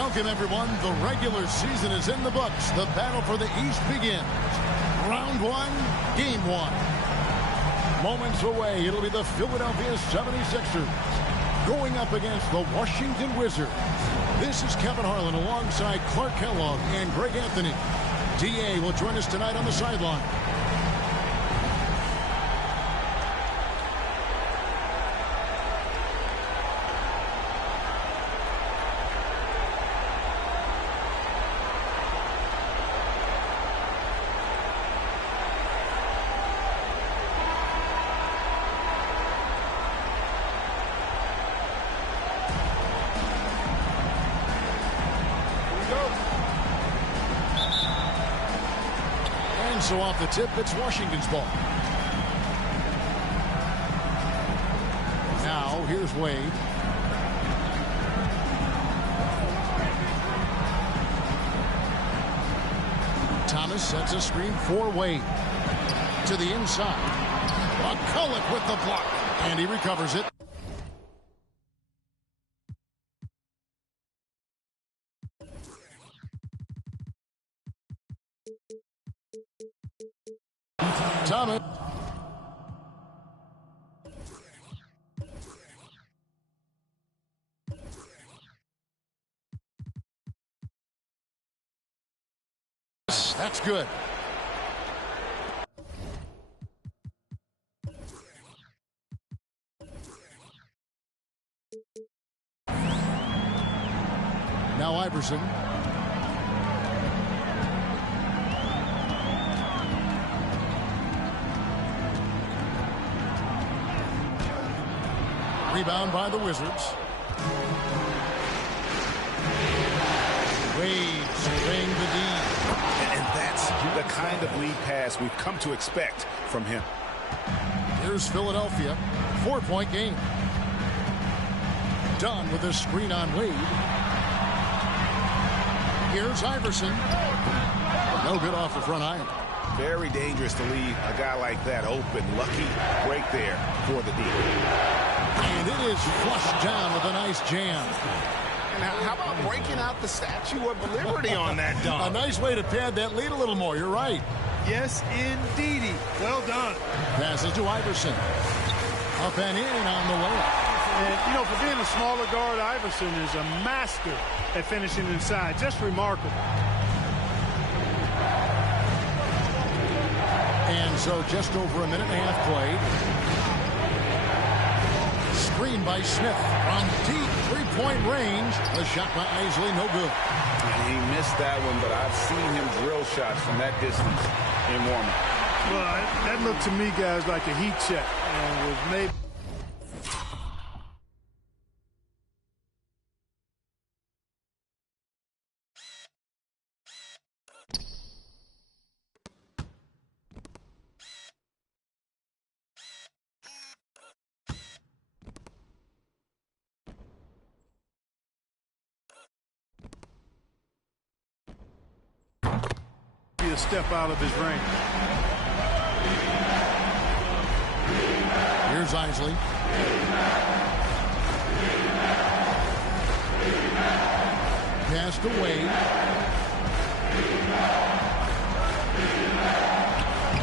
Welcome, everyone. The regular season is in the books. The battle for the East begins. Round one, game one. Moments away, it'll be the Philadelphia 76ers going up against the Washington Wizards. This is Kevin Harlan alongside Clark Kellogg and Greg Anthony. D.A. will join us tonight on the sideline. So off the tip, it's Washington's ball. Now, here's Wade. Thomas sets a screen for Wade. To the inside. McCulloch with the block. And he recovers it. Thomas. That's good. Now Iverson. Rebound by the Wizards. Wade surveying the D. And that's the kind of lead pass we've come to expect from him. Here's Philadelphia. 4-point game. Dunn with a screen on Wade. Here's Iverson. No good off the front iron. Very dangerous to leave a guy like that open. Lucky break there for the D. And it is flushed down with a nice jam. Now, how about breaking out the Statue of Liberty on that dunk? A nice way to pad that lead a little more. You're right. Yes, indeedy. Well done. Passes to Iverson. Up and in on the way. And, you know, for being a smaller guard, Iverson is a master at finishing inside. Just remarkable. And so just over a minute and a half played. Screen by Smith from deep three-point range. A shot by Isley, no good. He missed that one, but I've seen him drill shots from that distance in warm-up. Well, that looked to me, guys, like a heat check. And was maybe... a step out of his range. Here's Isley. Passed away.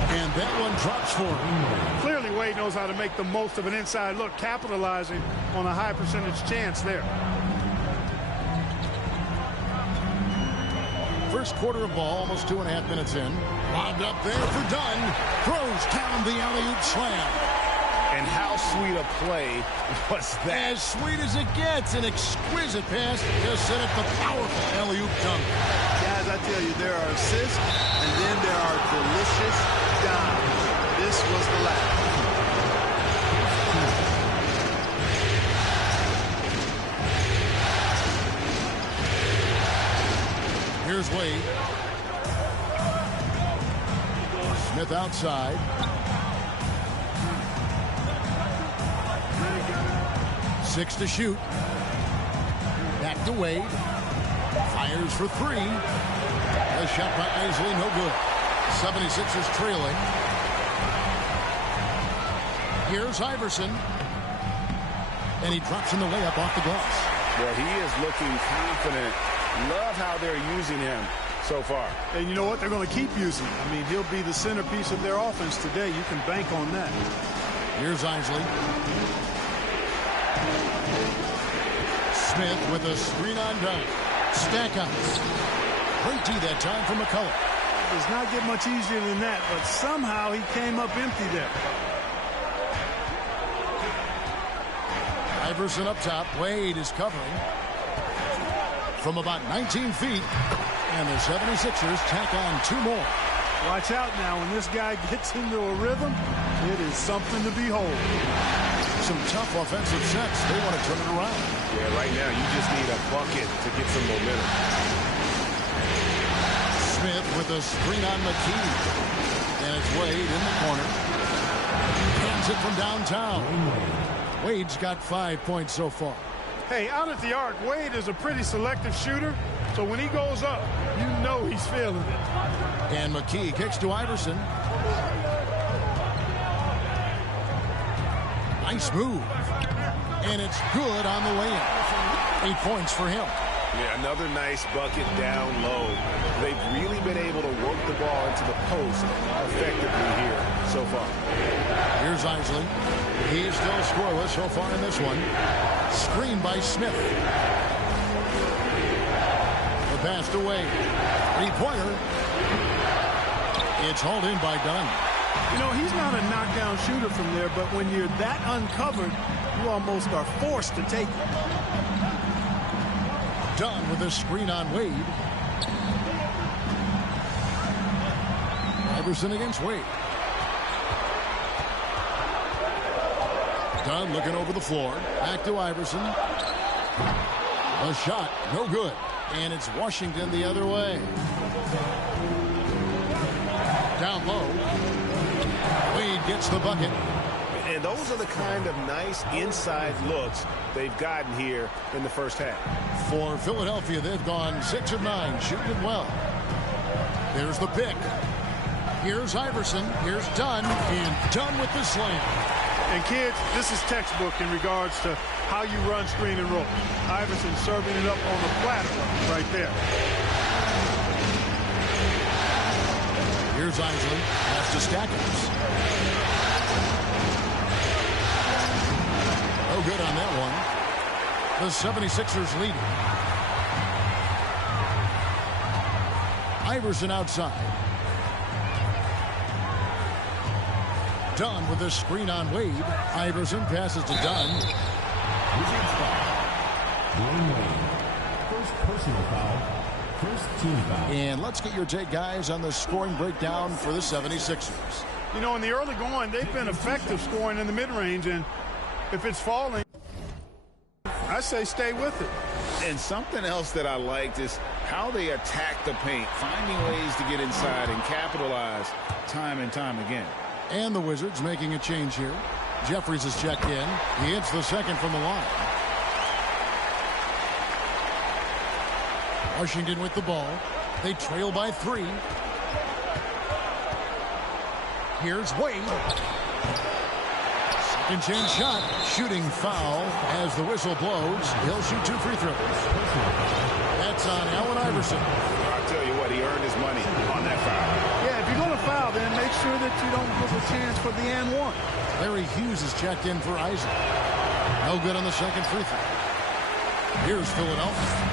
And that one drops for him. Clearly, Wade knows how to make the most of an inside look, capitalizing on a high percentage chance there. First quarter of ball, almost 2.5 minutes in. Lobbed up there for Dunn. Throws down the alley-oop slam. And how sweet a play was that? As sweet as it gets. An exquisite pass to set up the powerful alley-oop dunk. Guys, I tell you, there are assists, and then there are delicious dimes. This was the last. Here's Wade. Smith outside. Six to shoot. Back to Wade. Fires for three. A shot by Isley, no good. 76ers trailing. Here's Iverson. And he drops in the layup off the glass. Well, he is looking confident Love how they're using him so far. And you know what? They're going to keep using him. I mean, he'll be the centerpiece of their offense today. You can bank on that. Here's Isley. Smith with a screen on down. Stackhouse. Great D that time for McCullough. It does not get much easier than that, but somehow he came up empty there. Iverson up top. Wade is covering from about 19 feet. And the 76ers tack on 2 more. Watch out now. When this guy gets into a rhythm, it is something to behold. Some tough offensive sets. They want to turn it around. Yeah, right now you just need a bucket to get some momentum. Smith with a screen on McKee. And it's Wade in the corner. Hands it from downtown. Wade's got 5 points so far. Hey, out at the arc, Wade is a pretty selective shooter. So when he goes up, you know he's feeling it. And McKee kicks to Iverson. Nice move. And it's good on the way in. 8 points for him. Yeah, another nice bucket down low. They've really been able to work the ball into the post effectively here so far. Here's Isley. He's still scoreless so far in this one. Screen by Smith. The pass away. 3-pointer. It's hauled in by Dunn. You know, he's not a knockdown shooter from there, but when you're that uncovered, you almost are forced to take it. Dunn with a screen on Wade. Iverson against Wade. Dunn looking over the floor. Back to Iverson. A shot, no good. And it's Washington the other way. Down low. Wade gets the bucket. And those are the kind of nice inside looks they've gotten here in the first half. For Philadelphia, they've gone 6 of 9, shooting it well. There's the pick. Here's Iverson. Here's Dunn. And Dunn with the slam. And kids, this is textbook in regards to how you run screen and roll. Iverson serving it up on the platter right there. Here's Isley. Pass to Stackhouse. No good on that one. The 76ers leading. Iverson outside. Dunn with a screen on Wade. Iverson passes to Dunn. First personal foul. First team foul. And let's get your take, guys, on the scoring breakdown for the 76ers. You know, in the early going, they've been effective scoring in the mid-range, and if it's falling, I say stay with it. And something else that I liked is how they attack the paint, finding ways to get inside and capitalize time and time again. And the Wizards making a change here. Jeffries is checked in. He hits the second from the line. Washington with the ball. They trail by 3. Here's Wade. Second chance shot. Shooting foul as the whistle blows. He'll shoot 2 free throws. That's on Allen Iverson. I'll tell you what, he earned his money on that foul. Yeah, if you're going to foul, then make sure that you don't give a chance for the and one. Larry Hughes is checked in for Isaac. No good on the second free throw. Here's Philadelphia.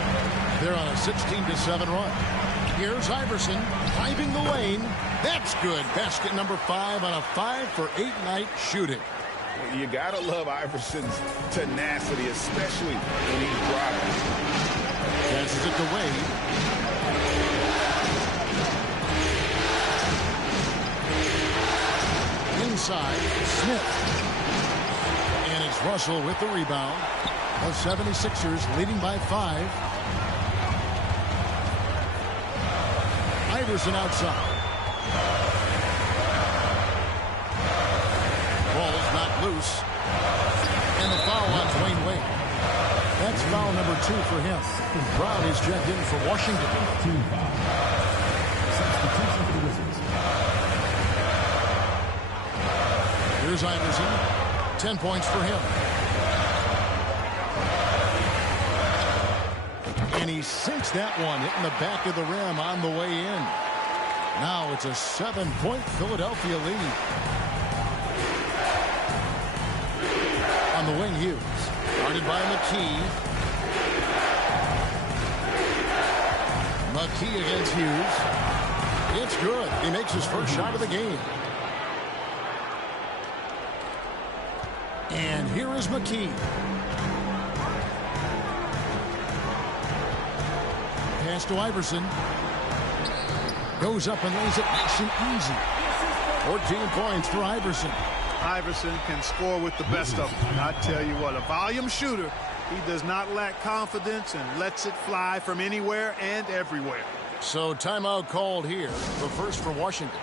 They're on a 16-7 run. Here's Iverson driving the lane. That's good. Basket number 5 on a 5-for-8 night shooting. You gotta love Iverson's tenacity, especially when he's driving. Passes it to Wade. Inside, Smith. And it's Russell with the rebound. The 76ers leading by 5. Iverson outside. Ball is not loose. And the foul on Dwayne Wade. That's foul number 2 for him. Brown is checked in for Washington. Team foul. Substitution for the Wizards. Here's Iverson. 10 points for him. And he sinks that one, hitting the back of the rim on the way in. Now it's a 7-point Philadelphia lead. On the wing, Hughes. Guarded by McKee. McKee against Hughes. It's good. He makes his first shot of the game. And here is McKee. Pass to Iverson. Goes up and lays it nice and easy. 14 points for Iverson. Iverson can score with the best of them. I tell you what, a volume shooter. He does not lack confidence and lets it fly from anywhere and everywhere. So timeout called here. The first for Washington.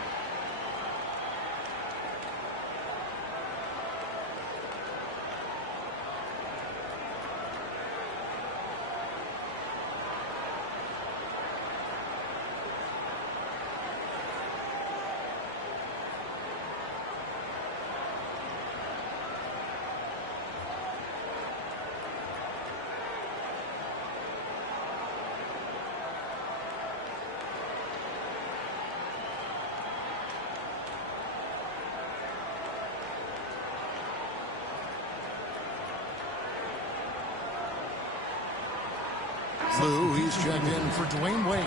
Lou, he's checked in for Dwayne Wade.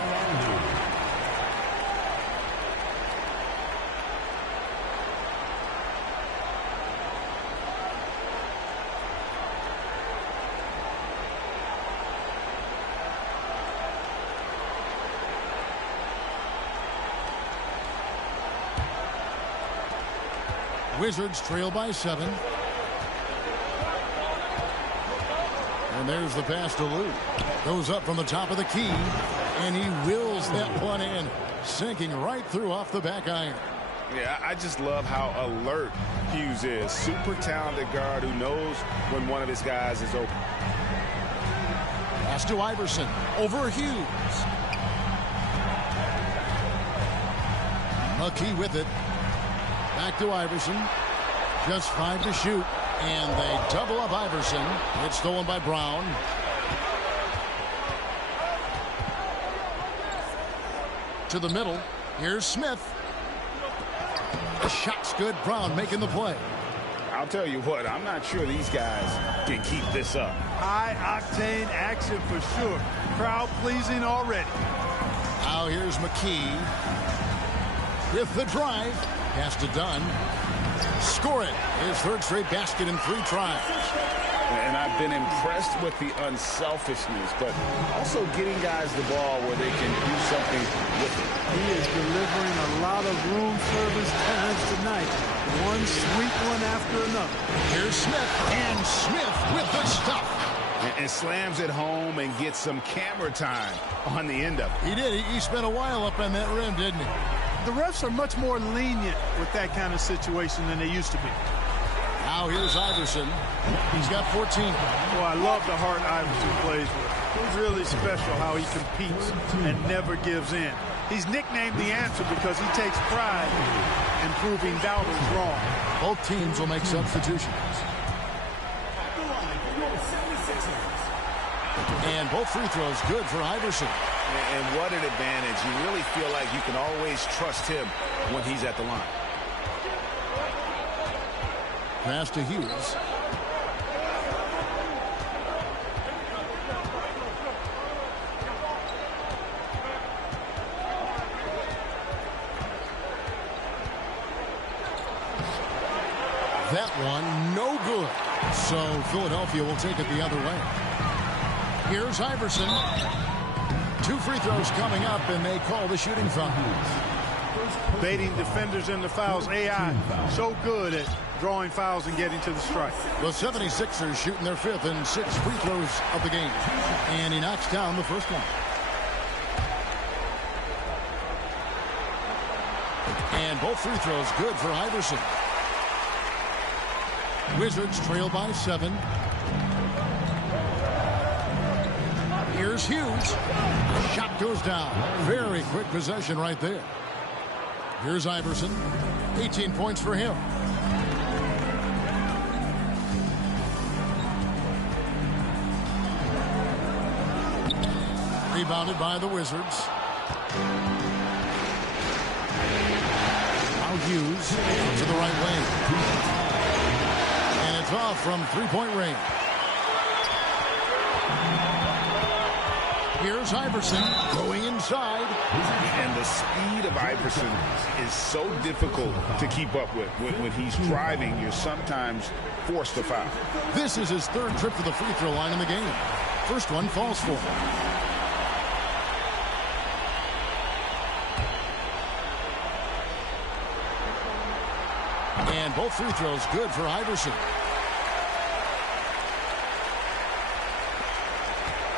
Wizards trail by 7. And there's the pass to Lou. Goes up from the top of the key, and he wills that one in, sinking right through off the back iron. Yeah, I just love how alert Hughes is. Super talented guard who knows when one of his guys is open. Pass to Iverson. Over Hughes. McKee with it. Back to Iverson. Just 5 to shoot. And they double up Iverson. It's stolen by Brown. To the middle. Here's Smith. The shot's good. Brown making the play. I'll tell you what, I'm not sure these guys can keep this up. High-octane action for sure. Crowd pleasing already. Now here's McKee. With the drive. Pass to Dunn. Score it. His third straight basket in 3 tries. And I've been impressed with the unselfishness, but also getting guys the ball where they can do something with it. He is delivering a lot of room service times tonight. One sweet one after another. Here's Smith. And Smith with the stuff. And slams it home and gets some camera time on the end of it. He did. He spent a while up on that rim, didn't he? The refs are much more lenient with that kind of situation than they used to be. Now here's Iverson. He's got 14. Well, I love the heart Iverson plays with. It's really special how he competes and never gives in. He's nicknamed the answer because he takes pride in proving doubters wrong. Both teams will make substitutions. And both free throws good for Iverson. And what an advantage. You really feel like you can always trust him when he's at the line. Pass to Hughes. That one, no good. So Philadelphia will take it the other way. Here's Iverson. 2 free throws coming up, and they call the shooting foul. Baiting defenders into fouls. AI so good at drawing fouls and getting to the strike. The 76ers shooting their 5th and 6th free throws of the game. And he knocks down the first one. And both free throws good for Iverson. Wizards trail by 7. Here's Hughes. Shot goes down. Very quick possession right there. Here's Iverson. 18 points for him. Rebounded by the Wizards. Now Hughes to the right wing. And it's off from three-point range. Here's Iverson going inside. And the speed of Iverson is so difficult to keep up with. When he's driving, you're sometimes forced to foul. This is his third trip to the free throw line in the game. First one falls for him. And both free throws good for Iverson.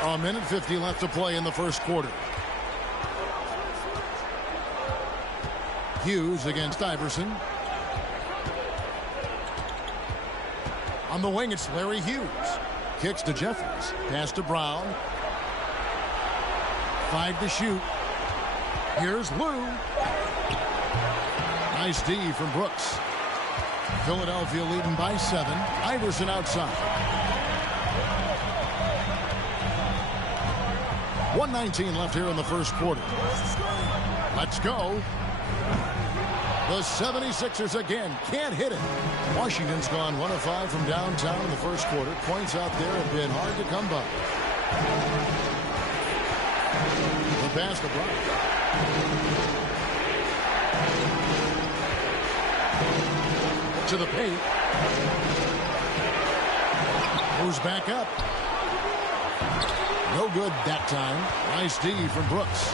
A minute 50 left to play in the first quarter. Hughes against Iverson. On the wing, it's Larry Hughes. Kicks to Jeffries. Pass to Brown. 5 to shoot. Here's Lou. Nice D from Brooks. Philadelphia leading by 7. Iverson outside. 1:19 left here in the first quarter. Let's go. The 76ers again can't hit it. Washington's gone 1 of 5 from downtown in the first quarter. Points out there have been hard to come by. The pass to Brown. To the paint. Moves back up. No good that time. Nice D from Brooks.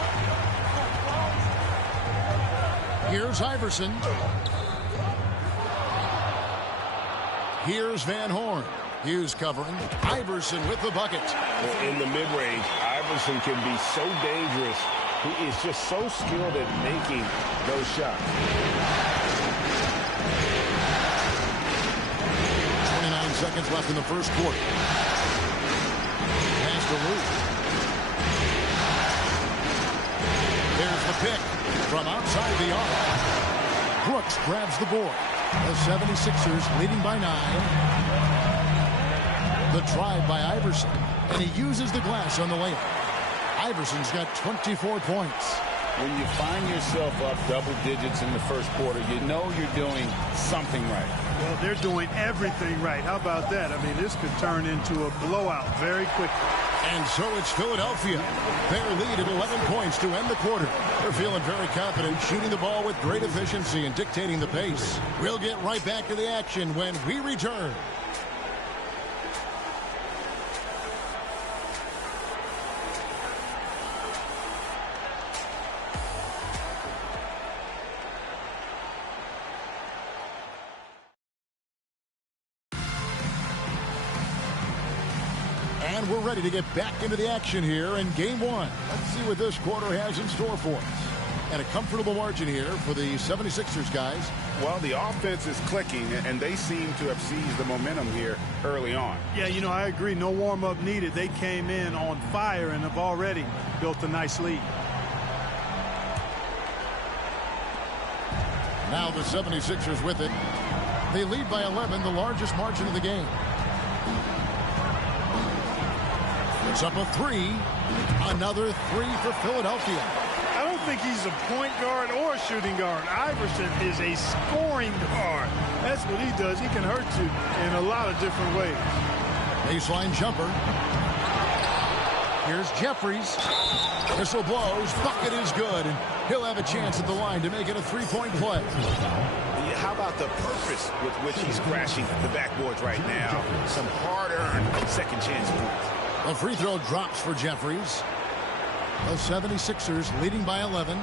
Here's Iverson. Here's Van Horn. Hughes covering. Iverson with the bucket. Well, in the mid-range, Iverson can be so dangerous. He is just so skilled at making those shots. 29 seconds left in the first quarter. Pass to Lou. There's the pick from outside the arc. Brooks grabs the board. The 76ers leading by 9. The drive by Iverson, and he uses the glass on the layup. Iverson's got 24 points. When you find yourself up double digits in the first quarter, you know you're doing something right. Well, they're doing everything right. How about that? I mean, this could turn into a blowout very quickly. And so it's Philadelphia. Their lead at 11 points to end the quarter. They're feeling very confident, shooting the ball with great efficiency and dictating the pace. We'll get right back to the action when we return. And we're ready to get back into the action here in Game 1. Let's see what this quarter has in store for us. And a comfortable margin here for the 76ers guys. Well, the offense is clicking, and they seem to have seized the momentum here early on. Yeah, you know, I agree. No warm-up needed. They came in on fire and have already built a nice lead. Now the 76ers with it. They lead by 11, the largest margin of the game. It's up a 3. Another 3 for Philadelphia. I don't think he's a point guard or a shooting guard. Iverson is a scoring guard. That's what he does. He can hurt you in a lot of different ways. Baseline jumper. Here's Jeffries. Whistle blows. Bucket is good. And he'll have a chance at the line to make it a 3-point play. How about the purpose with which he's crashing the backboards right now? Some hard-earned second chance points. The free throw drops for Jeffries. The 76ers leading by 11.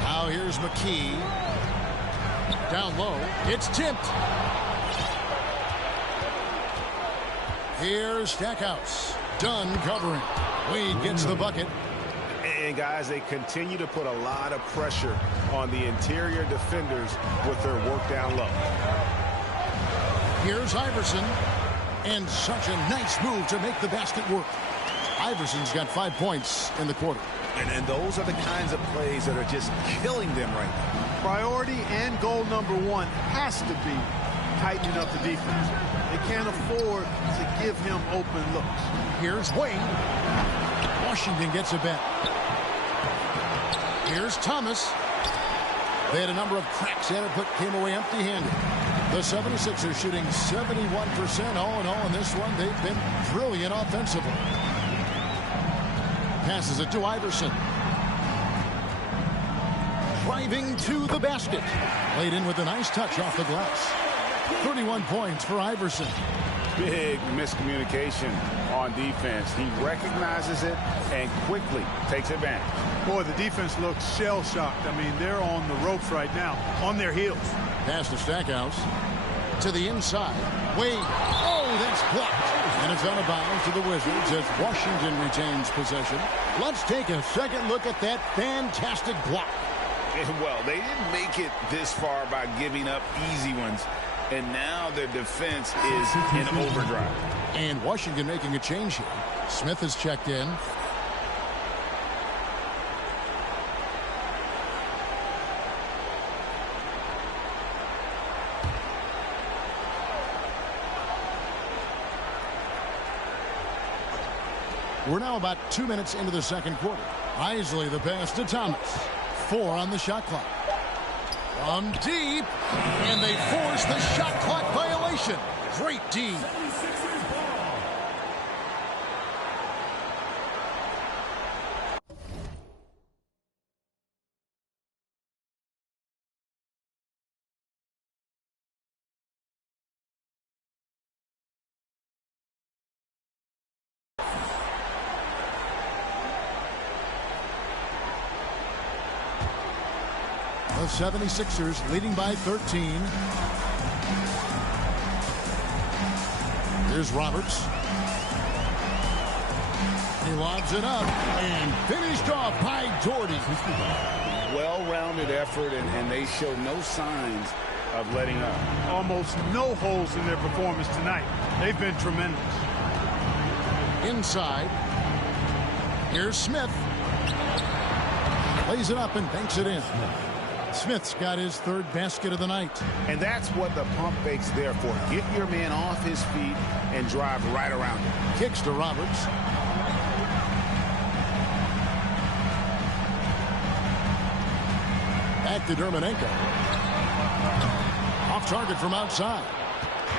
Now here's McKee. Down low. It's tipped. Here's Stackhouse. Dunn covering. Wade gets the bucket. And, guys, they continue to put a lot of pressure on the interior defenders with their work down low. Here's Iverson. And such a nice move to make the basket work. Iverson's got 5 points in the quarter. And those are the kinds of plays that are just killing them right now. Priority and goal number 1 has to be tightening up the defense. They can't afford to give him open looks. Here's Wade. Washington gets it back. Here's Thomas. They had a number of cracks at it, but came away empty-handed. The 76ers shooting 71% all in all in this one. They've been brilliant offensively. Passes it to Iverson. Driving to the basket. Laid in with a nice touch off the glass. 31 points for Iverson. Big miscommunication on defense. He recognizes it and quickly takes advantage. Boy, the defense looks shell-shocked. I mean, they're on the ropes right now, on their heels. Pass to Stackhouse. To the inside. Wade. Oh, that's blocked. And it's out of bounds to the Wizards as Washington retains possession. Let's take a second look at that fantastic block. Well, they didn't make it this far by giving up easy ones. And now their defense is in overdrive. And Washington making a change here. Smith has checked in. We're now about 2 minutes into the second quarter. Isley the pass to Thomas. 4 on the shot clock. From deep, and they force the shot clock violation. Great D. The 76ers leading by 13. Here's Roberts. He lobs it up and finished off by Doherty. Well-rounded effort, and they show no signs of letting up. Almost no holes in their performance tonight. They've been tremendous. Inside. Here's Smith. Lays it up and banks it in. Smith's got his third basket of the night. And that's what the pump fake's there for. Get your man off his feet and drive right around him. Kicks to Roberts. Back to Dermanenko. Off target from outside.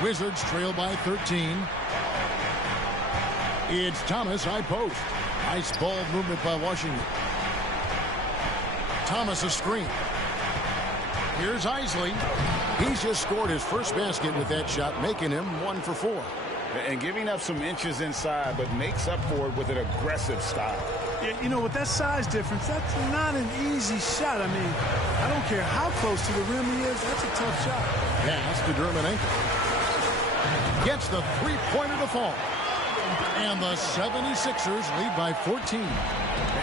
Wizards trail by 13. It's Thomas, high post. Nice ball movement by Washington. Thomas a screen. Here's Isley. He's just scored his first basket with that shot, making him 1 for 4. And giving up some inches inside, but makes up for it with an aggressive style. Yeah, you know, with that size difference, that's not an easy shot. I mean, I don't care how close to the rim he is. That's a tough shot. Pass to Dermanenko. Gets the three-pointer to fall. And the 76ers lead by 14.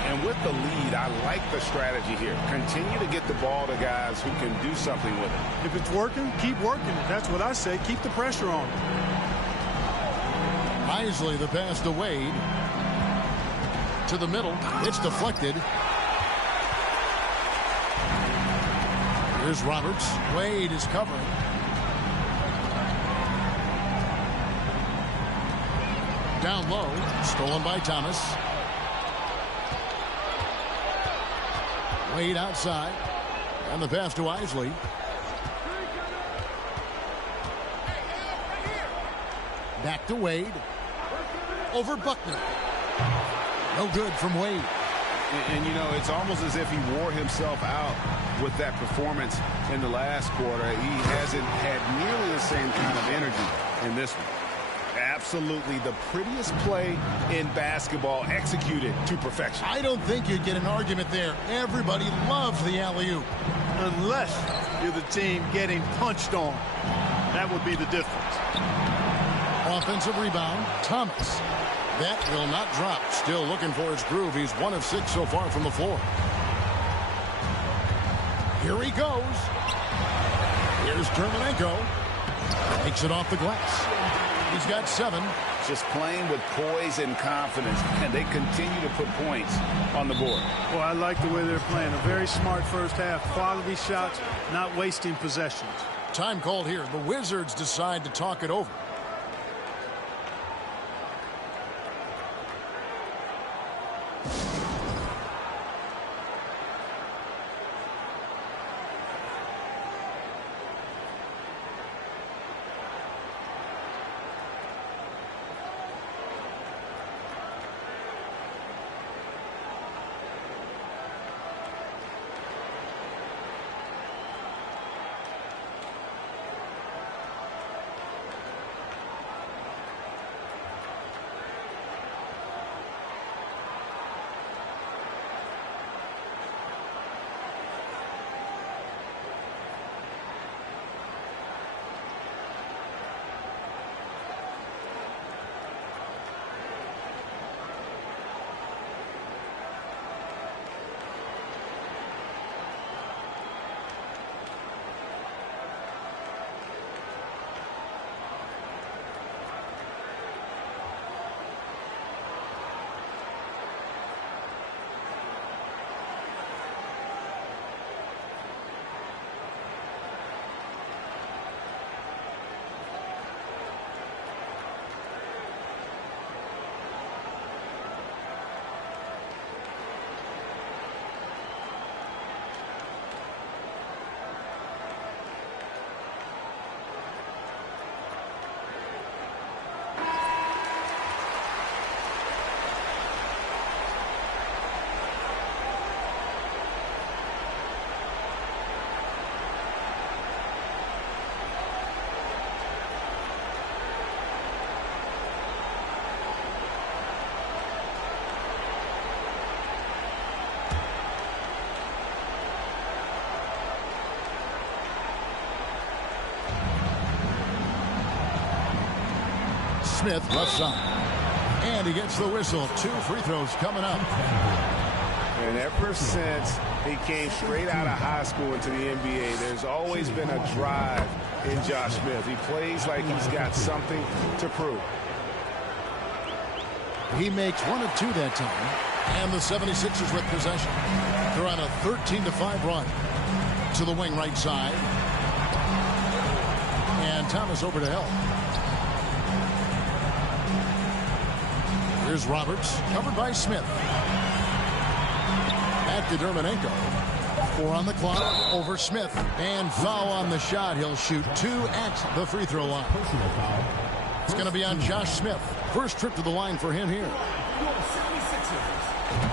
And with the lead, I like the strategy here. Continue to get the ball to guys who can do something with it. If it's working, keep working it. That's what I say. Keep the pressure on. Isley the pass to Wade. To the middle. It's deflected. Here's Roberts. Wade is covering. Down low. Stolen by Thomas. Wade outside. And the pass to Isley. Back to Wade. Over Buckner. No good from Wade. And, you know, it's almost as if he wore himself out with that performance in the last quarter. He hasn't had nearly the same kind of energy in this one. Absolutely the prettiest play in basketball, executed to perfection. I don't think you'd get an argument there. Everybody loves the alley-oop. Unless you're the team getting punched on. That would be the difference. Offensive rebound, Thomas. That will not drop. Still looking for his groove. He's 1 of 6 so far from the floor. Here he goes. Here's Dermanenko. Takes it off the glass. He's got 7. Just playing with poise and confidence, and they continue to put points on the board. Well, I like the way they're playing. A very smart first half. Quality shots, not wasting possessions. Time called here. The Wizards decide to talk it over. Smith left side. And he gets the whistle. 2 free throws coming up. And ever since he came straight out of high school into the NBA, there's always been a drive in Josh Smith. He plays like he's got something to prove. He makes 1 of 2 that time. And the 76ers with possession. They're on a 13-5 run. To the wing right side. And Thomas over to help. Here's Roberts, covered by Smith. Back to Dermonenko. 4 on the clock, over Smith. And foul on the shot. He'll shoot 2 at the free throw line. It's going to be on Josh Smith. First trip to the line for him here.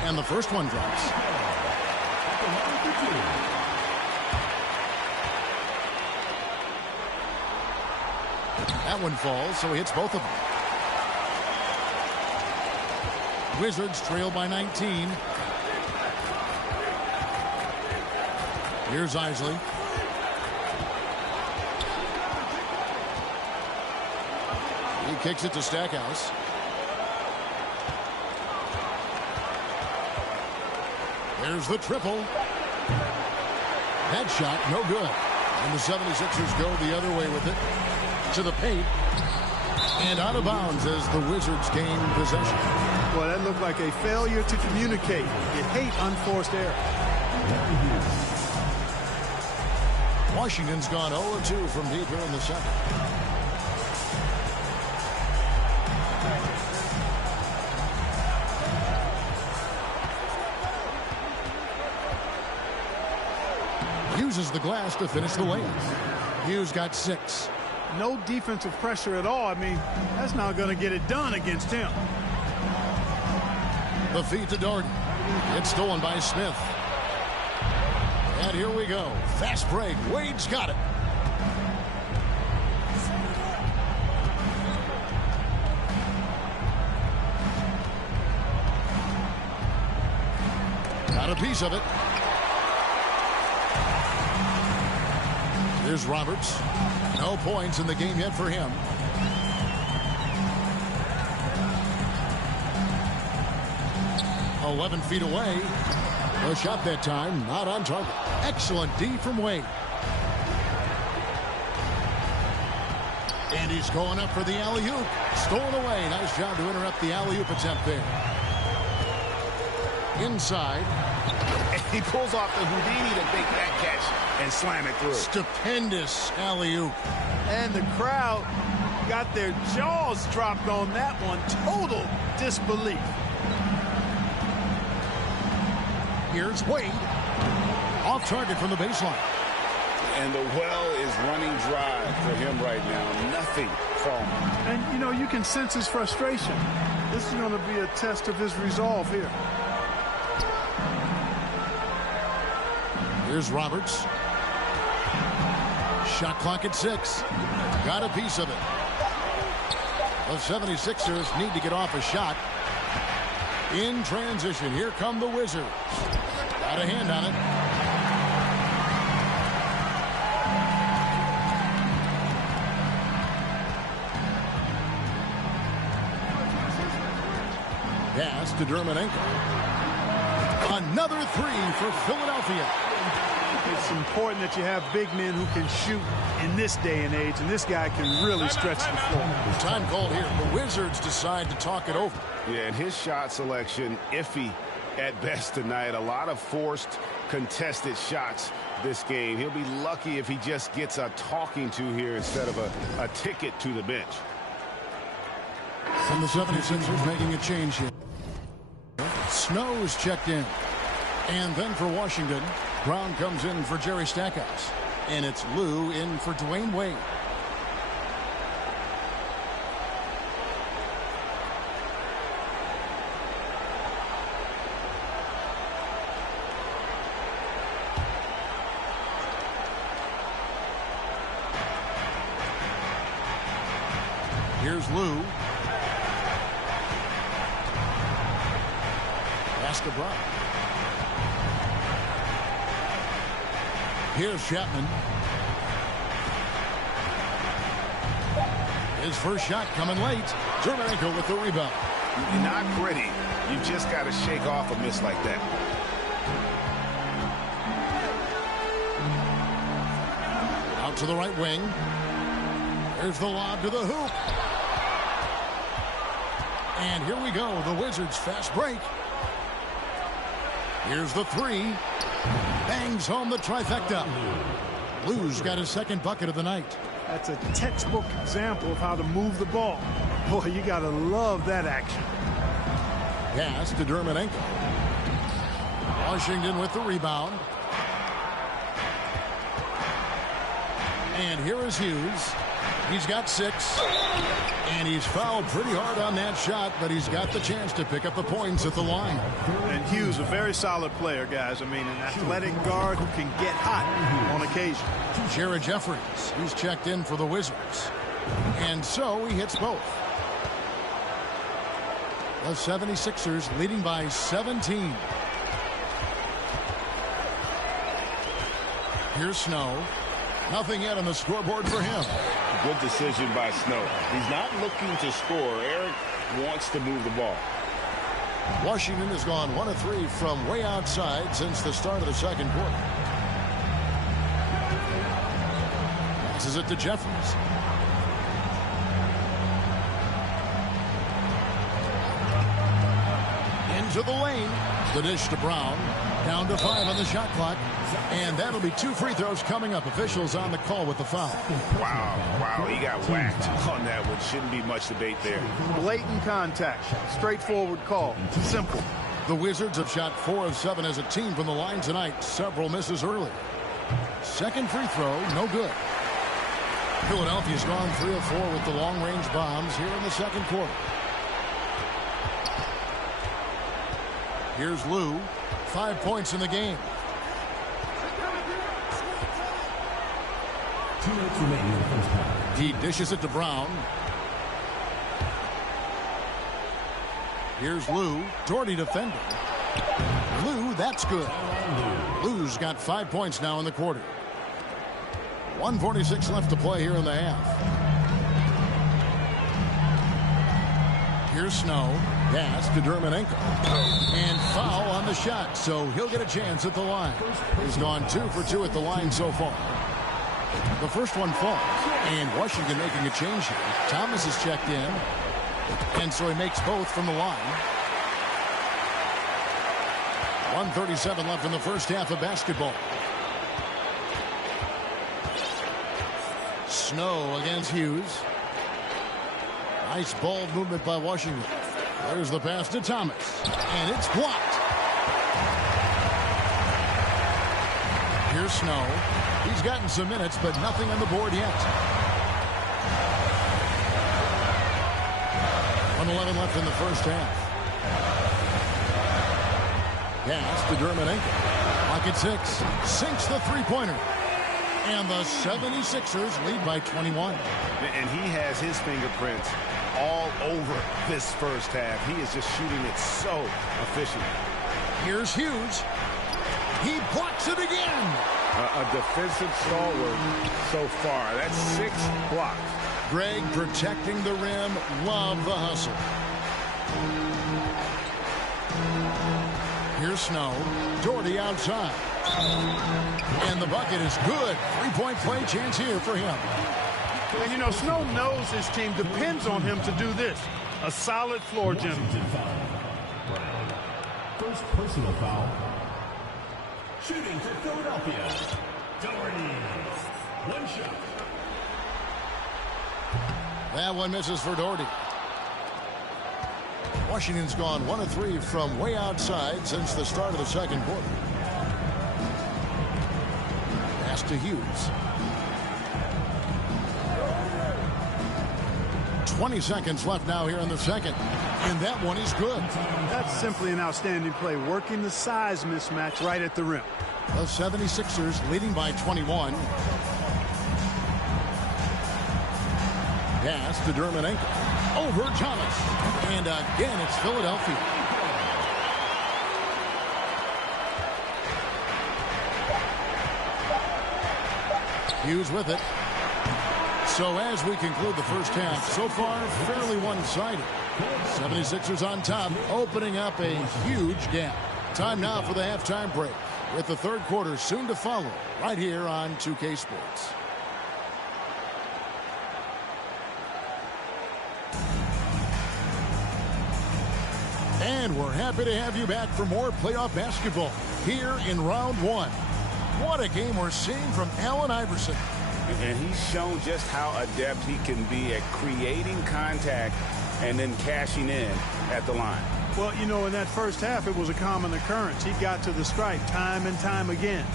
And the first one drops. That one falls, so he hits both of them. Wizards trail by 19. Here's Isley. He kicks it to Stackhouse. There's the triple. That shot, no good. And the 76ers go the other way with it. To the paint. And out of bounds as the Wizards gain possession. Well, that looked like a failure to communicate. You hate unforced error. Washington's gone 0-2 from deep here in the second. Uses the glass to finish the lane. Hughes got 6. No defensive pressure at all. I mean, that's not going to get it done against him. The feed to Darden. It's stolen by Smith. And here we go. Fast break. Wade's got it. Got a piece of it. Here's Roberts. No points in the game yet for him. "11 feet away. The shot that time, not on target. Excellent D from Wade. And he's going up for the alley-oop. Stolen away. Nice job to interrupt the alley-oop attempt there. Inside. He pulls off the Houdini to make that catch. and slam it through. Stupendous alley-oop. And the crowd got their jaws dropped on that one. Total disbelief. Here's Wade. Off target from the baseline. And the well is running dry for him right now. Nothing falling. And, you know, you can sense his frustration. This is going to be a test of his resolve here. Here's Roberts. Shot clock at 6. Got a piece of it. The 76ers need to get off a shot. In transition, here come the Wizards. Got a hand on it. Pass to Dermanenko. Another three for Philadelphia. It's important that you have big men who can shoot in this day and age, and this guy can really stretch the floor. Time called here. The Wizards decide to talk it over. Yeah, and his shot selection, iffy at best tonight. A lot of forced, contested shots this game. He'll be lucky if he just gets a talking to here instead of a ticket to the bench. And the 76ers making a change here. Snow's checked in. And then for Washington, Brown comes in for Jerry Stackhouse. And it's Lou in for Dwayne Wade. Here's Lou. Pass to Brown. Here's Chapman. His first shot coming late. Dermanenko with the rebound. You're not gritty. You just got to shake off a miss like that. Out to the right wing. There's the lob to the hoop. And here we go. The Wizards fast break. Here's the three. Bangs home the trifecta. Lou's got his second bucket of the night. That's a textbook example of how to move the ball. Boy, you got to love that action. Pass to Dermanenko. Washington with the rebound. And here is Hughes. He's got 6. And he's fouled pretty hard on that shot, but he's got the chance to pick up the points at the line. And Hughes, a very solid player, guys. I mean, an athletic guard who can get hot on occasion. Jared Jeffries, he's checked in for the Wizards. And so he hits both. The 76ers leading by 17. Here's Snow. Nothing yet on the scoreboard for him. Good decision by Snow. He's not looking to score. Eric wants to move the ball. Washington has gone 1 of 3 from way outside since the start of the second quarter. Passes it to Jeffries. Into the lane. The dish to Brown. Down to 5 on the shot clock. And that'll be 2 free throws coming up. Officials on the call with the foul. Wow, he got whacked on that one. Shouldn't be much debate there. Blatant contact. Straightforward call. Simple. The Wizards have shot 4 of 7 as a team from the line tonight. Several misses early. Second free throw, no good. Philadelphia's gone 3 of 4 with the long-range bombs here in the second quarter. Here's Lou. 5 points in the game. 2 minutes remaining in the first half. He dishes it to Brown. Here's Lou. Doherty defending. Lou, that's good. Lou's got 5 points now in the quarter. 1:46 left to play here in the half. Here's Snow. Pass to Dermanenko. And foul on the shot, so he'll get a chance at the line. He's gone 2 for 2 at the line so far. The first one falls. And Washington making a change here. Thomas is checked in. And so he makes both from the line. 1:37 left in the first half of basketball. Snow against Hughes. Nice ball movement by Washington. There's the pass to Thomas, and it's blocked. Here's Snow. He's gotten some minutes, but nothing on the board yet. 1:11 left in the first half. Pass to Dermanenko. Clock at 6. Sinks the three-pointer. And the 76ers lead by 21. And he has his fingerprints all over this first half. He is just shooting it so efficient. Here's Hughes. He blocks it again. A defensive stalwart so far. That's 6 blocks. Greg protecting the rim. Love the hustle. Here's Snow. Doherty outside. And the bucket is good. Three-point play chance here for him. And, you know, Snow knows his team depends on him to do this. A solid floor general. First personal foul. Shooting for Philadelphia. Doherty. One shot. That one misses for Doherty. Washington's gone 1 of 3 from way outside since the start of the second quarter. Pass to Hughes. 20 seconds left now here in the second. And that one is good. That's simply an outstanding play, working the size mismatch right at the rim. The 76ers leading by 21. Pass to Dermanenko. Over Thomas. And again, it's Philadelphia. Hughes with it. So as we conclude the first half, so far fairly one-sided. 76ers on top, opening up a huge gap. Time now for the halftime break, with the third quarter soon to follow, right here on 2K Sports. And we're happy to have you back for more playoff basketball here in round one. What a game we're seeing from Allen Iverson. And he's shown just how adept he can be at creating contact and then cashing in at the line. Well, you know, in that first half, it was a common occurrence. He got to the stripe time and time again.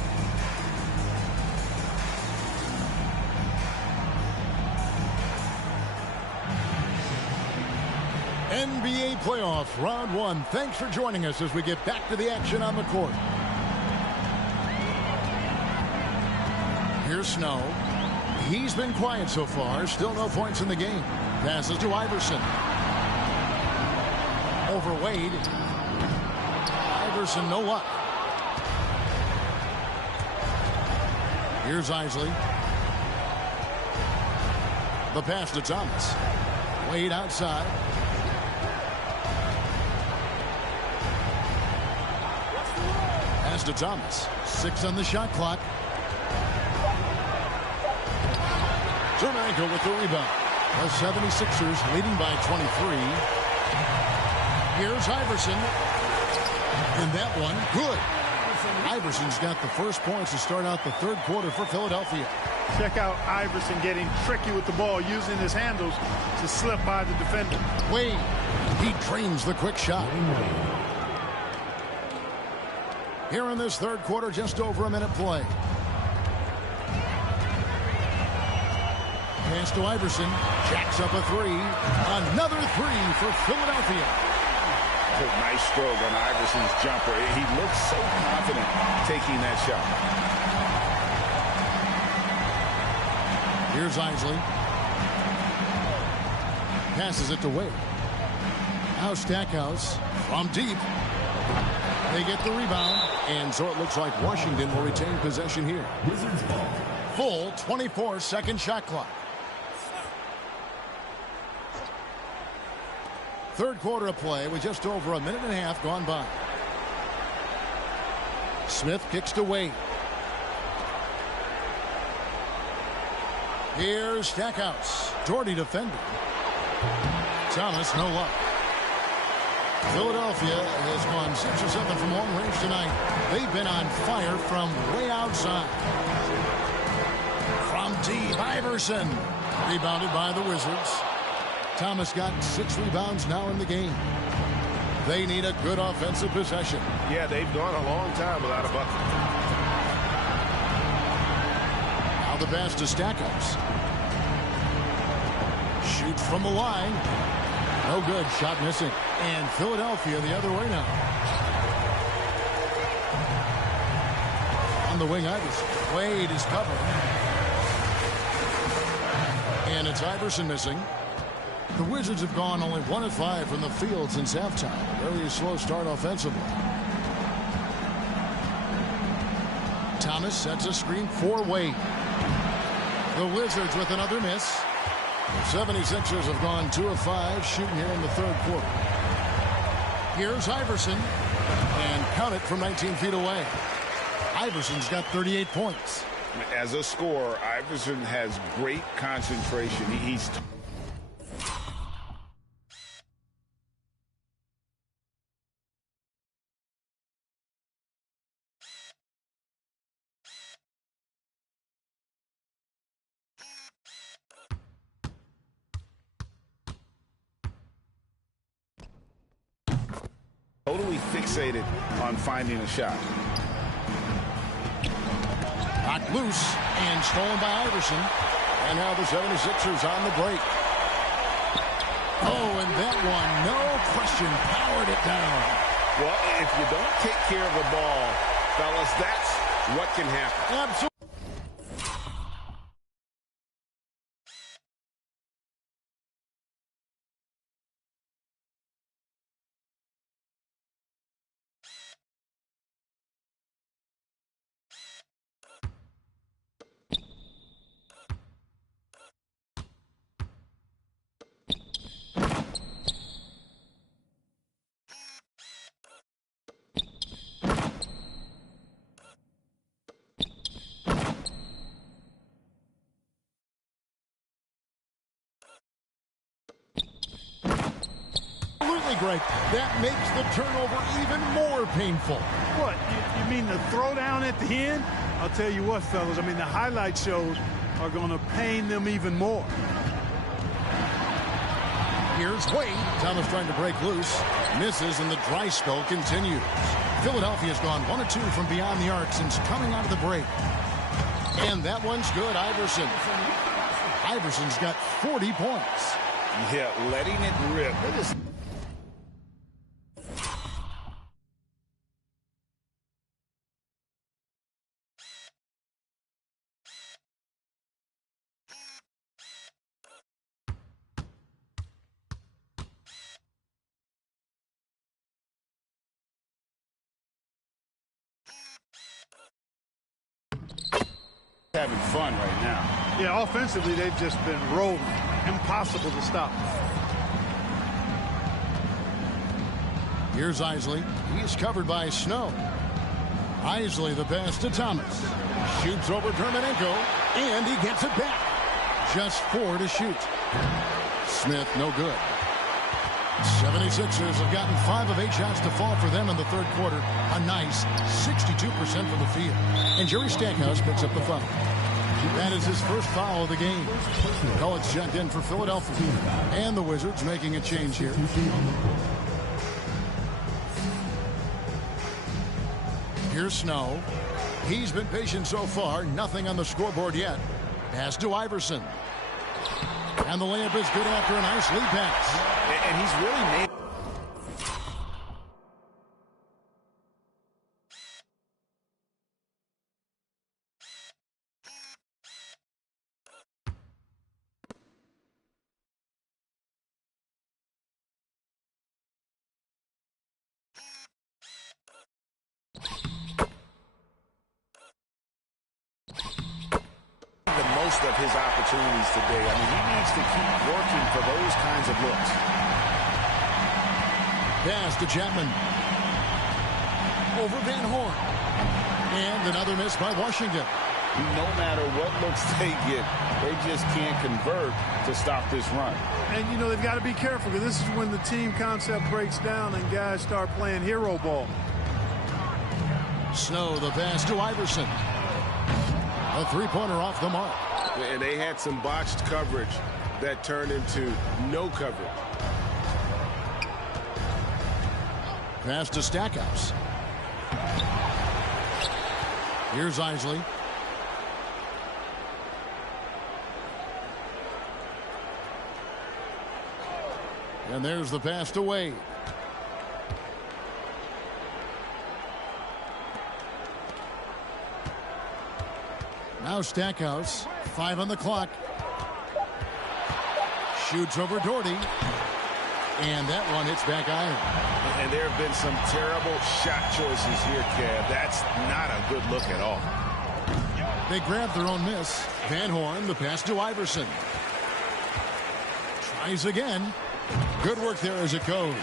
NBA playoff round one. Thanks for joining us as we get back to the action on the court. Here's Snow. He's been quiet so far. Still no points in the game. Passes to Iverson. Over Wade. Iverson, no luck. Here's Isley. The pass to Thomas. Wade outside. Pass to Thomas. 6 on the shot clock. Dermanenko with the rebound. The 76ers leading by 23. Here's Iverson. And that one, good. Iverson's got the first points to start out the third quarter for Philadelphia. Check out Iverson getting tricky with the ball, using his handles to slip by the defender. Wade, he drains the quick shot. Here in this third quarter, just over a minute play. Pass to Iverson. Jacks up a 3. Another 3 for Philadelphia. Oh, nice stroke on Iverson's jumper. He looks so confident taking that shot. Here's Isley. Passes it to Wade. Now Stackhouse from deep. They get the rebound. And so it looks like Washington will retain possession here. Wizards ball. Full 24-second shot clock. Third quarter of play with just over a minute and a half gone by. Smith kicks to Wade. Here's Stackhouse. Doherty defending. Thomas, no luck. Philadelphia has gone 6 or 7 from long range tonight. They've been on fire from way outside. From deep, Iverson. Iverson. Rebounded by the Wizards. Thomas got 6 rebounds now in the game. They need a good offensive possession. Yeah, they've gone a long time without a bucket. Now the pass to Stackhouse. Shoots from the line. No good. Shot missing. And Philadelphia the other way now. On the wing, Iverson. Wade is covered. And it's Iverson missing. The Wizards have gone only 1 of 5 from the field since halftime. Very slow start offensively. Thomas sets a screen for Wade. The Wizards with another miss. The 76ers have gone 2 of 5 shooting here in the third quarter. Here's Iverson. And count it from 19 feet away. Iverson's got 38 points. As a scorer, Iverson has great concentration. He's totally fixated on finding a shot. Knocked loose and stolen by Iverson. And now the 76ers on the break. Oh, and that one, no question, powered it down. Well, if you don't take care of the ball, fellas, that's what can happen. Absolutely. Great. That makes the turnover even more painful. What? You mean the throwdown at the end? I'll tell you what, fellas. I mean, the highlight shows are going to pain them even more. Here's Wade. Thomas trying to break loose. Misses, and the dry spell continues. Philadelphia's gone 1 of 2 from beyond the arc since coming out of the break. And that one's good. Iverson. Iverson's got 40 points. Yeah, letting it rip. It is. Having fun right now. Yeah, offensively, they've just been rolling. Impossible to stop. Here's Isley. He's covered by Snow. Isley the pass to Thomas. Shoots over Terminenko, and he gets it back. Just 4 to shoot. Smith, no good. 76ers have gotten 5 of 8 shots to fall for them in the third quarter. A nice 62% from the field. And Jerry Stackhouse picks up the foul. That is his first foul of the game. Collett's checked in for Philadelphia. And the Wizards making a change here. Here's Snow. He's been patient so far. Nothing on the scoreboard yet. Pass to Iverson. And the layup is good after a nice lead pass. And he's really made. Most of his opportunities today. I mean, he needs to keep working for those kinds of looks. Pass to Chapman. Over Van Horn. And another miss by Washington. No matter what looks they get, they just can't convert to stop this run. And, you know, they've got to be careful because this is when the team concept breaks down and guys start playing hero ball. Snow the pass to Iverson. A three-pointer off the mark. And they had some botched coverage that turned into no coverage. Pass to Stackhouse. Here's Isley. And there's the pass to Wade. Now Stackhouse, 5 on the clock. Shoots over Doherty. And that one hits back iron. And there have been some terrible shot choices here, Kev. That's not a good look at all. They grab their own miss. Van Horn, the pass to Iverson. Tries again. Good work there as it goes.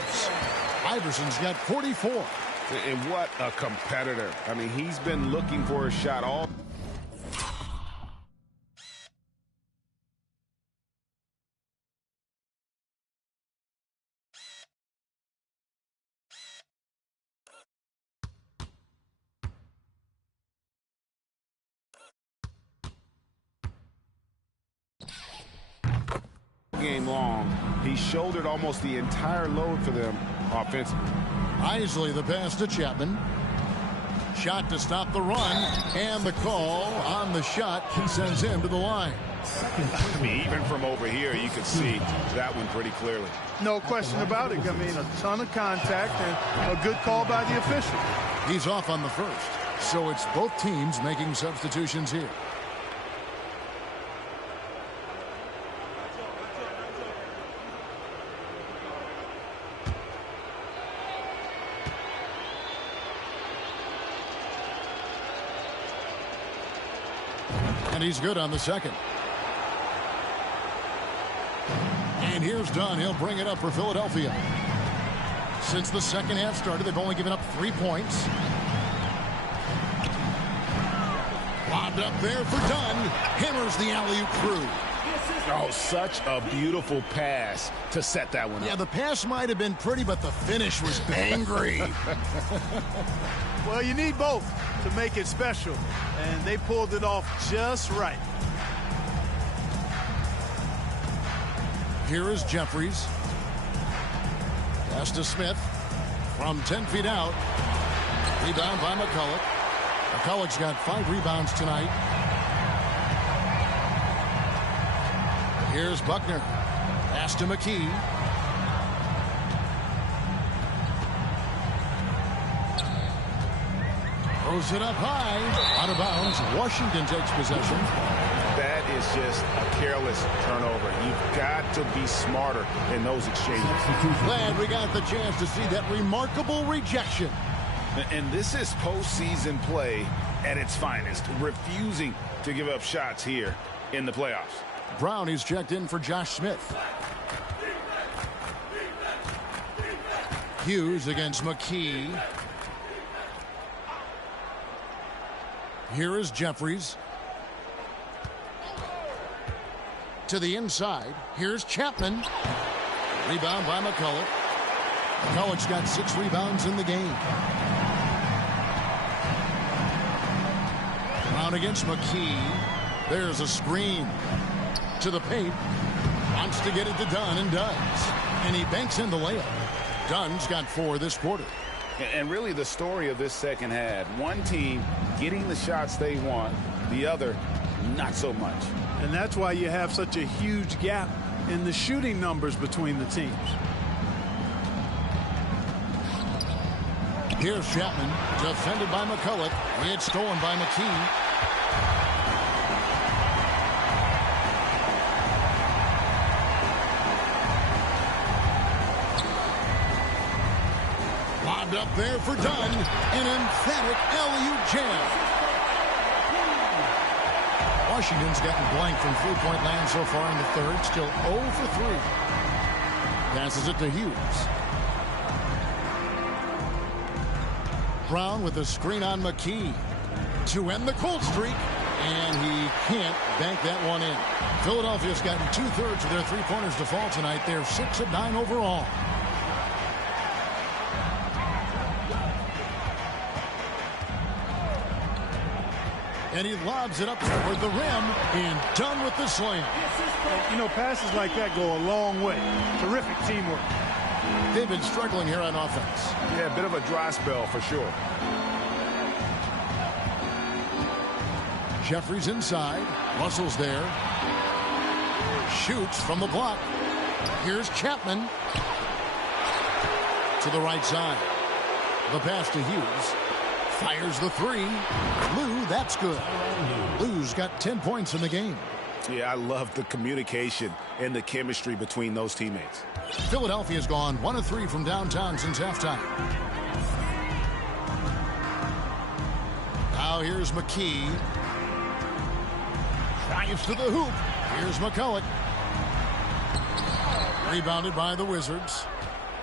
Iverson's got 44. And what a competitor. I mean, he's been looking for a shot all. Game long. He shouldered almost the entire load for them offensively. Isley, the pass to Chapman. Shot to stop the run, and the call on the shot he sends him to the line. I mean, even from over here, you can see that one pretty clearly. No question about it. I mean, a ton of contact and a good call by the official. He's off on the first, so it's both teams making substitutions here. And he's good on the second. And here's Dunn. He'll bring it up for Philadelphia. Since the second half started, they've only given up 3 points. Lobbed up there for Dunn. Hammers the alley-oop through. Oh, such a beautiful pass to set that one up. Yeah, the pass might have been pretty, but the finish was angry. Well, you need both to make it special, and they pulled it off just right. Here is Jeffries. Pass to Smith from 10 feet out. Rebound by McCulloch. McCulloch's got 5 rebounds tonight. Here's Buckner. Pass to McKee. Throws it up high. Out of bounds. Washington takes possession. That is just a careless turnover. You've got to be smarter in those exchanges. Glad we got the chance to see that remarkable rejection. And this is postseason play at its finest. Refusing to give up shots here in the playoffs. Brown is checked in for Josh Smith. Hughes against McKee. Here is Jeffries. To the inside. Here's Chapman. Rebound by McCulloch. McCulloch's got 6 rebounds in the game. Brown against McKee. There's a screen. To the paint. Wants to get it to Dunn and does. And he banks in the layup. Dunn's got 4 this quarter. And really the story of this second half, one team getting the shots they want, the other not so much. And that's why you have such a huge gap in the shooting numbers between the teams. Here's Chapman, defended by McCulloch. It's stolen by McKee. Lobbed up there for Dunn. An emphatic alley-oop jam. Washington's gotten blank from three-point land so far in the third. Still 0 for 3. Passes it to Hughes. Brown with a screen on McKee to end the cold streak, and he can't bank that one in. Philadelphia's gotten 2/3 of their three-pointers to fall tonight. They're 6 of 9 overall. And he lobs it up toward the rim and done with the slam. You know, passes like that go a long way. Terrific teamwork. They've been struggling here on offense. Yeah, a bit of a dry spell for sure. Jeffries inside. Russell's there. Shoots from the block. Here's Chapman. To the right side. The pass to Hughes. Fires the three. Lou, that's good. Lou's got 10 points in the game. Yeah, I love the communication and the chemistry between those teammates. Philadelphia's gone 1 of 3 from downtown since halftime. Now here's McKee. Drives to the hoop. Here's McCulloch. Rebounded by the Wizards.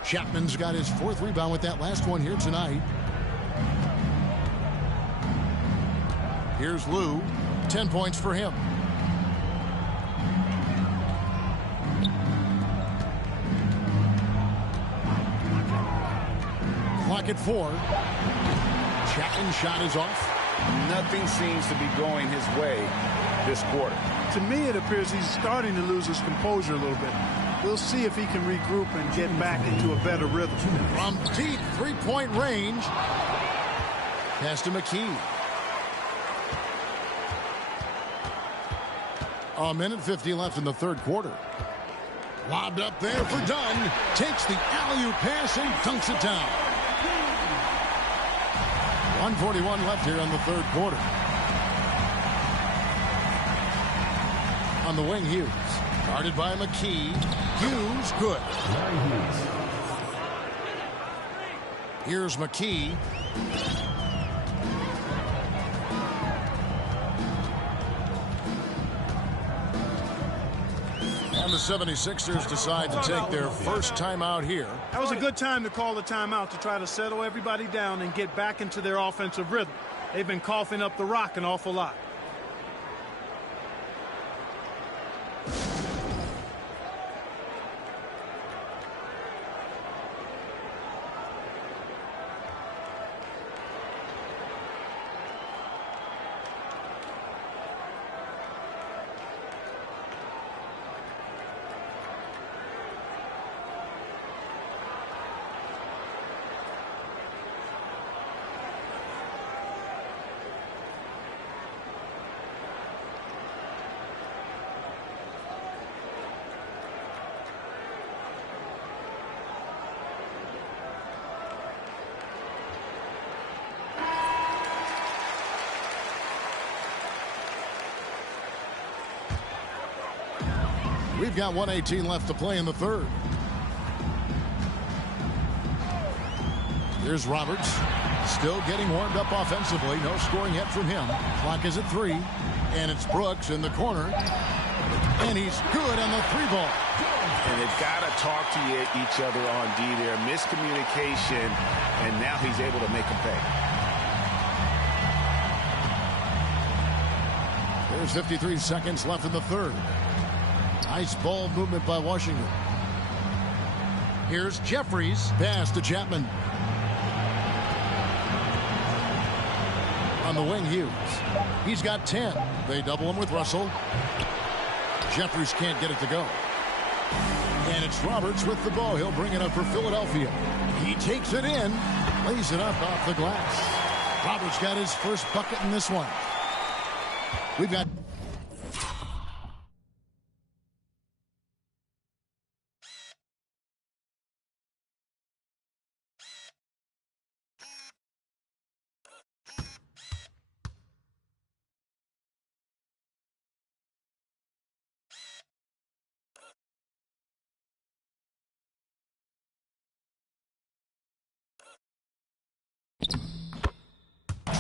Chapman's got his 4th rebound with that last one here tonight. Here's Lou. 10 points for him. Clock at 4. Chapman's shot is off. Nothing seems to be going his way this quarter. To me, it appears he's starting to lose his composure a little bit. We'll see if he can regroup and get back into a better rhythm. From deep three-point range. Pass to McKee. A minute 50 left in the third quarter. Lobbed up there for Dunn. Takes the alley-oop pass and dunks it down. 1:41 left here in the third quarter. On the wing, Hughes. Guarded by McKee. Hughes, good. Here's McKee. And the 76ers decide to take their first timeout here. That was a good time to call the timeout to try to settle everybody down and get back into their offensive rhythm. They've been coughing up the rock an awful lot. We've got 1:18 left to play in the third. Here's Roberts. Still getting warmed up offensively. No scoring yet from him. Clock is at 3. And it's Brooks in the corner. And he's good on the 3-ball. And they've got to talk to each other on D there. Miscommunication. And now he's able to make a pay. There's 53 seconds left in the third. Nice ball movement by Washington. Here's Jeffries. Pass to Chapman. On the wing, Hughes. He's got 10. They double him with Russell. Jeffries can't get it to go. And it's Roberts with the ball. He'll bring it up for Philadelphia. He takes it in. Lays it up off the glass. Roberts got his first bucket in this one. We've got...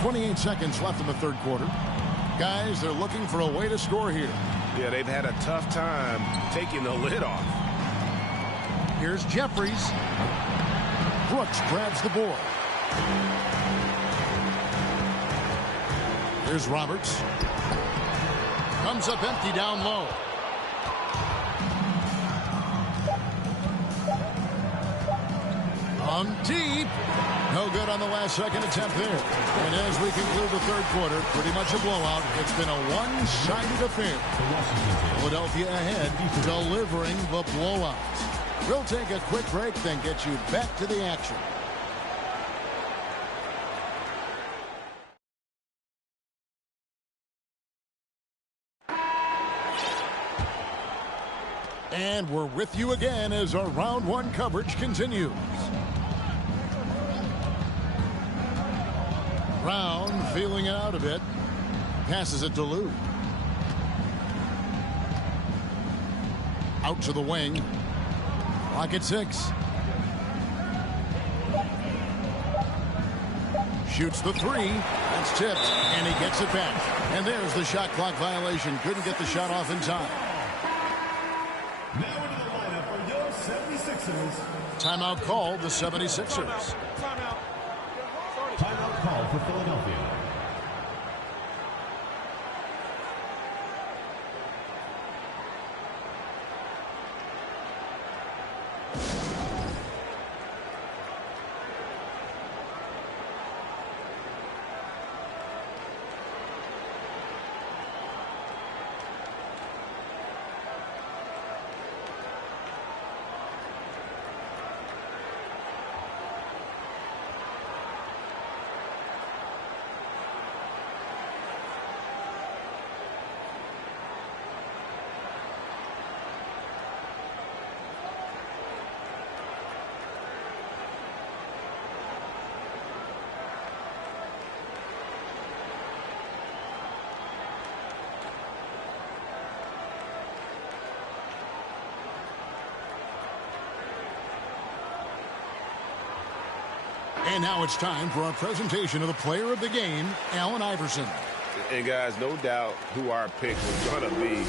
.28 seconds left in the third quarter. Guys, they're looking for a way to score here. Yeah, they've had a tough time taking the lid off. Here's Jeffries. Brooks grabs the board. Here's Roberts. Comes up empty down low. Deep. No good on the last second attempt there. And as we conclude the third quarter, pretty much a blowout. It's been a one-sided affair. Philadelphia ahead, delivering the blowout. We'll take a quick break, then get you back to the action. And we're with you again as our round one coverage continues. Brown feeling it out a bit. Passes it to Lou. Out to the wing. Clock at 6. Shoots the three. That's tipped. And he gets it back. And there's the shot clock violation. Couldn't get the shot off in time. Now into the lineup for your 76ers. Timeout called the 76ers. Timeout call for Philadelphia. And now it's time for our presentation of the player of the game, Allen Iverson. And guys, no doubt who our pick was going to be.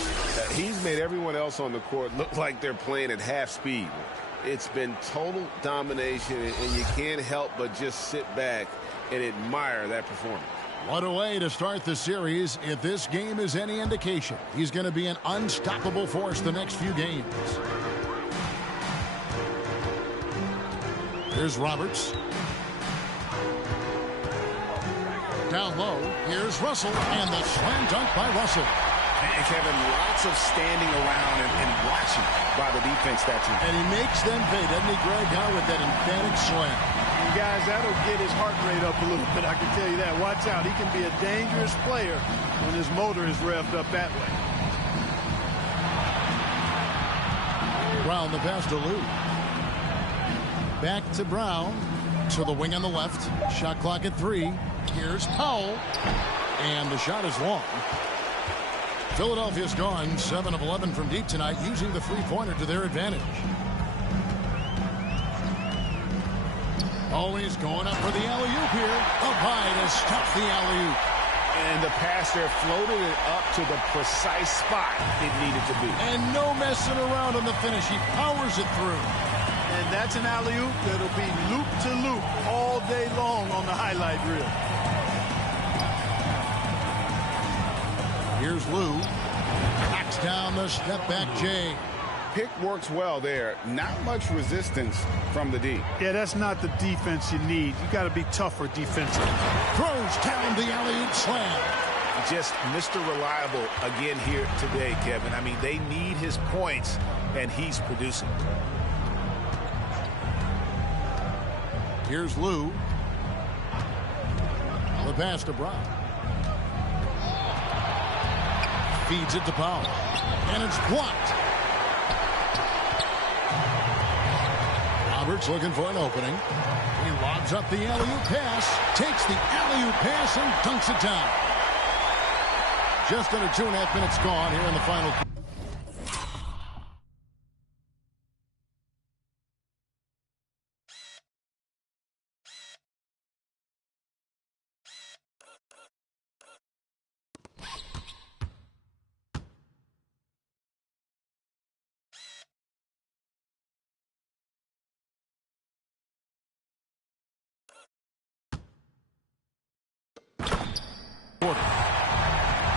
He's made everyone else on the court look like they're playing at half speed. It's been total domination, and you can't help but just sit back and admire that performance. What a way to start the series. If this game is any indication, he's going to be an unstoppable force the next few games. Here's Roberts. Down low, here's Russell, and the slam dunk by Russell. And Kevin, lots of standing around and watching by the defense that team. And he makes them pay, doesn't he, Greg? How with that emphatic slam. And guys, that'll get his heart rate up a little bit, I can tell you that. Watch out, he can be a dangerous player when his motor is revved up that way. Brown the pass to Lou. Back to Brown. To the wing on the left. Shot clock at 3. Here's Powell. And the shot is long. Philadelphia's gone 7 of 11 from deep tonight, using the three-pointer to their advantage. Always going up for the alley-oop here. Up high to stop the alley-oop. And the pass there floated it up to the precise spot it needed to be. And no messing around on the finish. He powers it through. And that's an alley-oop that'll be loop-to-loop all day long on the highlight reel. Here's Lou. Knocks down the step-back J. Pick works well there. Not much resistance from the D. Yeah, that's not the defense you need. You got to be tougher defensively. Throws down the alley-oop slam. Just Mr. Reliable again here today, Kevin. I mean, they need his points, and he's producing. Here's Lou. The pass to Brown. Feeds it to Powell. And it's blocked. Roberts looking for an opening. He lobs up the alley-oop pass. Takes the alley-oop pass and dunks it down. Just under 2.5 minutes gone here in the final.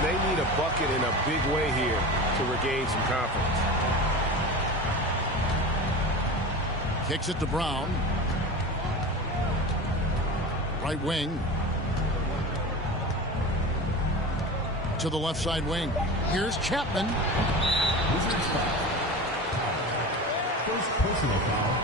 They need a bucket in a big way here to regain some confidence. Kicks it to Brown. Right wing. To the left side wing. Here's Chapman. Wizards foul. First personal foul.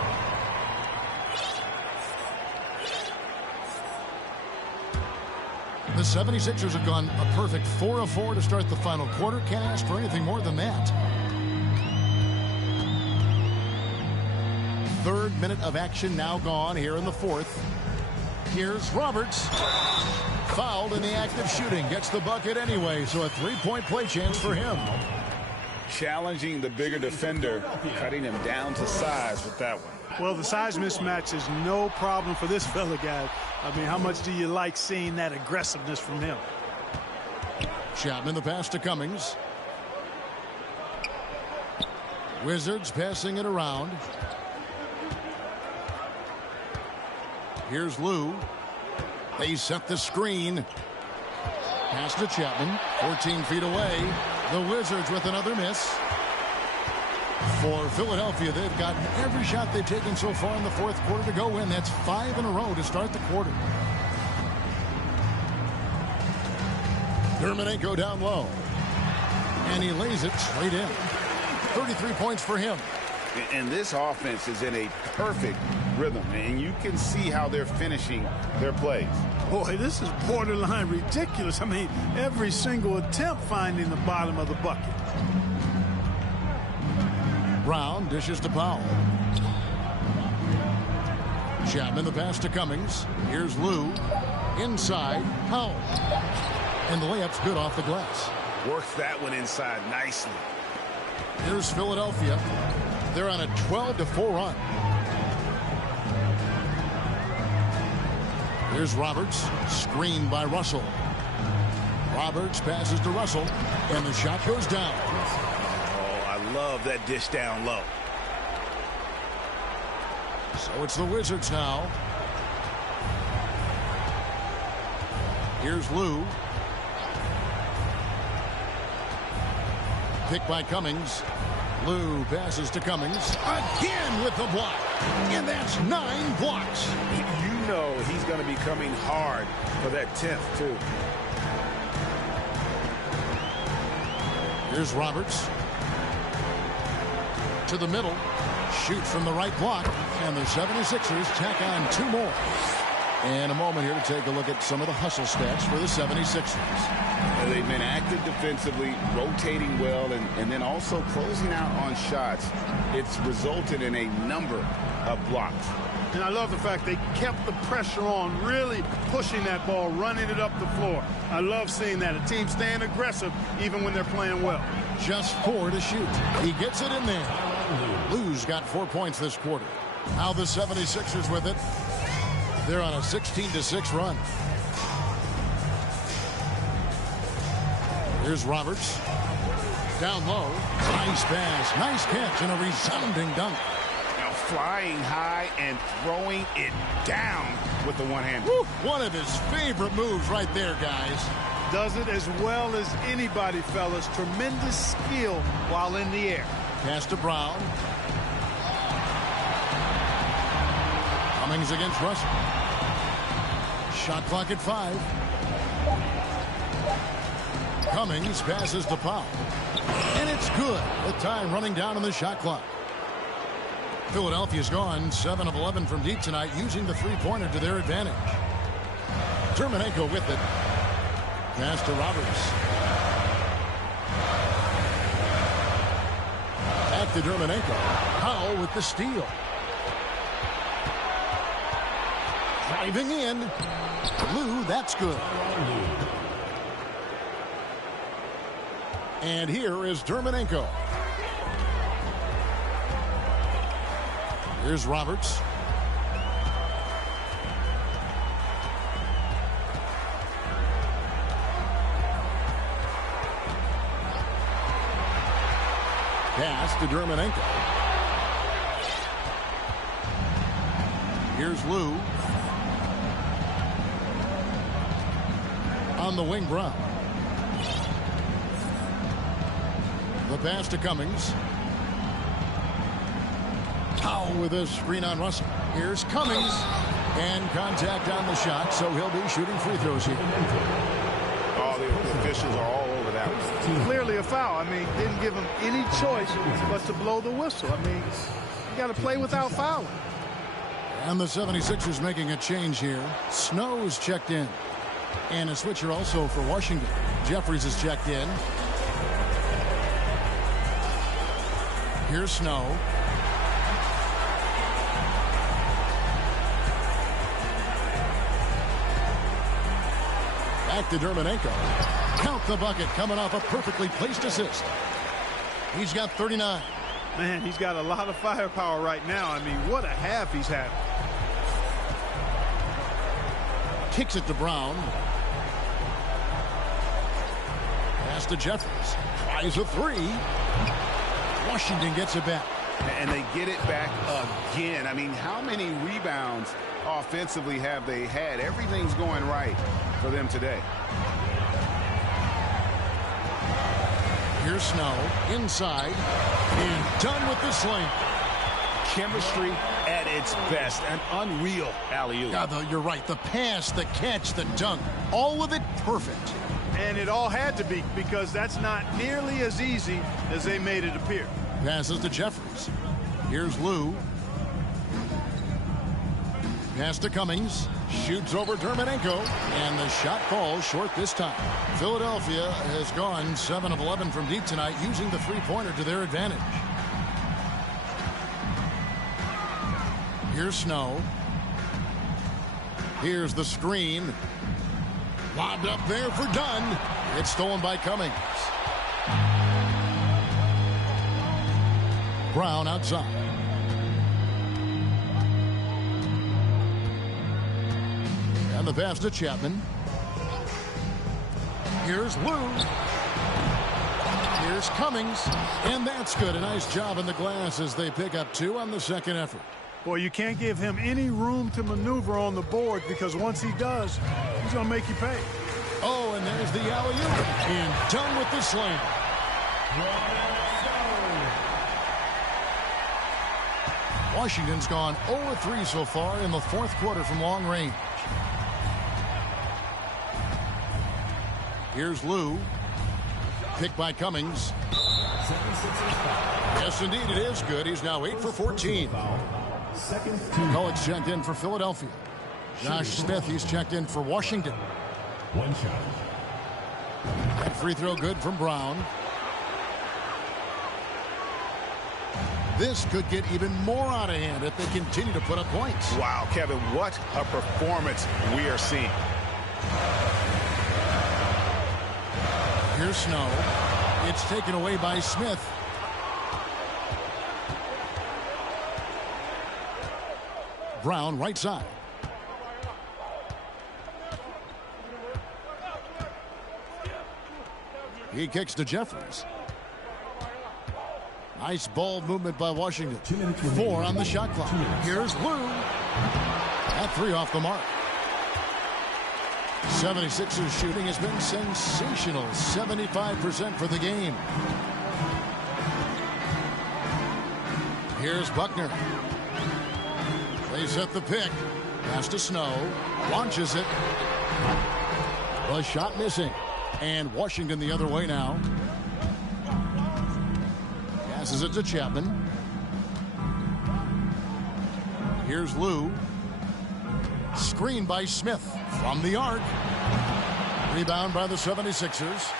The 76ers have gone a perfect 4 of 4 to start the final quarter. Can't ask for anything more than that. Third minute of action now gone here in the fourth. Here's Roberts. Fouled in the act of shooting. Gets the bucket anyway, so a three-point play chance for him. Challenging the bigger defender, cutting him down to size with that one. Well, the size mismatch is no problem for this fella, guys. I mean, how much do you like seeing that aggressiveness from him? Chapman, the pass to Cummings. Wizards passing it around. Here's Lou. They set the screen. Pass to Chapman. 14 feet away. The Wizards with another miss. For Philadelphia, they've gotten every shot they've taken so far in the fourth quarter to go in. That's 5 in a row to start the quarter. Dermanenko down low. And he lays it straight in. 33 points for him. And this offense is in a perfect rhythm, and you can see how they're finishing their plays. Boy, this is borderline ridiculous. I mean, every single attempt finding the bottom of the bucket. Brown dishes to Powell. Chapman, the pass to Cummings. Here's Lou. Inside, Powell. And the layup's good off the glass. Works that one inside nicely. Here's Philadelphia. They're on a 12-4 run. Here's Roberts. Screened by Russell. Roberts passes to Russell. And the shot goes down. Oh, I love that dish down low. So it's the Wizards now. Here's Lou. Picked by Cummings. Lou passes to Cummings. Again with the block. And that's 9 blocks. You know he's going to be coming hard for that 10th, too. Here's Roberts. To the middle. Shoot from the right block. And the 76ers tack on 2 more. And a moment here to take a look at some of the hustle stats for the 76ers. They've been active defensively, rotating well, and then also closing out on shots. It's resulted in a number of blocks. And I love the fact they kept the pressure on, really pushing that ball, running it up the floor. I love seeing that. A team staying aggressive even when they're playing well. Just 4 to shoot. He gets it in there. Lou's got 4 points this quarter. Now the 76ers with it. They're on a 16-6 run. Here's Roberts. Down low. Nice pass. Nice catch and a resounding dunk. Now flying high and throwing it down with the one hand. Woo, one of his favorite moves right there, guys. Does it as well as anybody, fellas. Tremendous skill while in the air. Pass to Brown. Cummings against Russell. Shot clock at 5. Cummings passes to Powell. And it's good with time running down on the shot clock. Philadelphia's gone 7 of 11 from deep tonight, using the three-pointer to their advantage. Dermanenko with it. Pass to Roberts. Back to Dermanenko. Powell with the steal. Driving in. Lou, that's good. And here is Dermanenko. Here's Roberts. Pass to Dermanenko. Here's Lou. On the wing, Brown. The pass to Cummings. Powell with a screen on Russell. Here's Cummings. And contact on the shot, so he'll be shooting free throws here. Oh, the officials are all over that one. Clearly a foul. I mean, didn't give him any choice but to blow the whistle. I mean, you got to play without fouling. And the 76ers making a change here. Snow's checked in. And a switcher also for Washington. Jeffries is checked in. Here's Snow. Back to Dermanenko. Count the bucket coming off a perfectly placed assist. He's got 39. Man, he's got a lot of firepower right now. I mean, what a half he's having. Kicks it to Brown. Pass to Jeffries. Tries a three. Washington gets it back. And they get it back again. I mean, how many rebounds offensively have they had? Everything's going right for them today. Here's Snow. Inside. And done with the slam. Chemistry at its best. An unreal alley-oop. Yeah, you're right. The pass, the catch, the dunk. All of it perfect. And it all had to be, because that's not nearly as easy as they made it appear. Passes to Jeffries. Here's Lou. Pass to Cummings. Shoots over Dermanenko. And the shot falls short this time. Philadelphia has gone 7 of 11 from deep tonight, using the three-pointer to their advantage. Here's Snow. Here's the screen. Lobbed up there for Dunn. It's stolen by Cummings. Brown outside. And the pass to Chapman. Here's Lou. Here's Cummings. And that's good. A nice job in the glass as they pick up 2 on the second effort. Boy, you can't give him any room to maneuver on the board, because once he does, he's going to make you pay. Oh, and there's the alley-oop. And done with the slam. Washington's gone 0-3 so far in the fourth quarter from long range. Here's Lou. Picked by Cummings. Yes, indeed, it is good. He's now 8 for 14. Collins checked in for Philadelphia. Josh Smith, he's checked in for Washington. One shot. That free throw good from Brown. This could get even more out of hand if they continue to put up points. Wow, Kevin, what a performance we are seeing. Here's Snow. It's taken away by Smith. Brown right side. He kicks to Jeffries. Nice ball movement by Washington. 4 on the shot clock. Here's Lou. That 3 off the mark. 76ers shooting has been sensational. 75% for the game. Here's Buckner. They set the pick. Pass to Snow. Launches it. The shot missing. And Washington the other way now. Passes it to Chapman. Here's Lou. Screen by Smith from the arc. Rebound by the 76ers.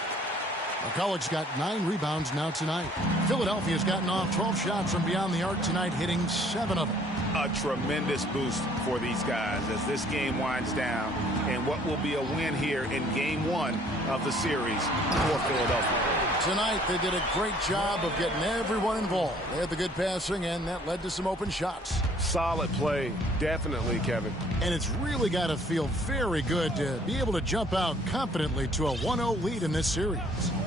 McCulloch's got 9 rebounds now tonight. Philadelphia's gotten off 12 shots from beyond the arc tonight, hitting 7 of them. A tremendous boost for these guys as this game winds down, and what will be a win here in game 1 of the series for Philadelphia. Tonight, they did a great job of getting everyone involved. They had the good passing, and that led to some open shots. Solid play, definitely, Kevin. And it's really got to feel very good to be able to jump out confidently to a 1-0 lead in this series.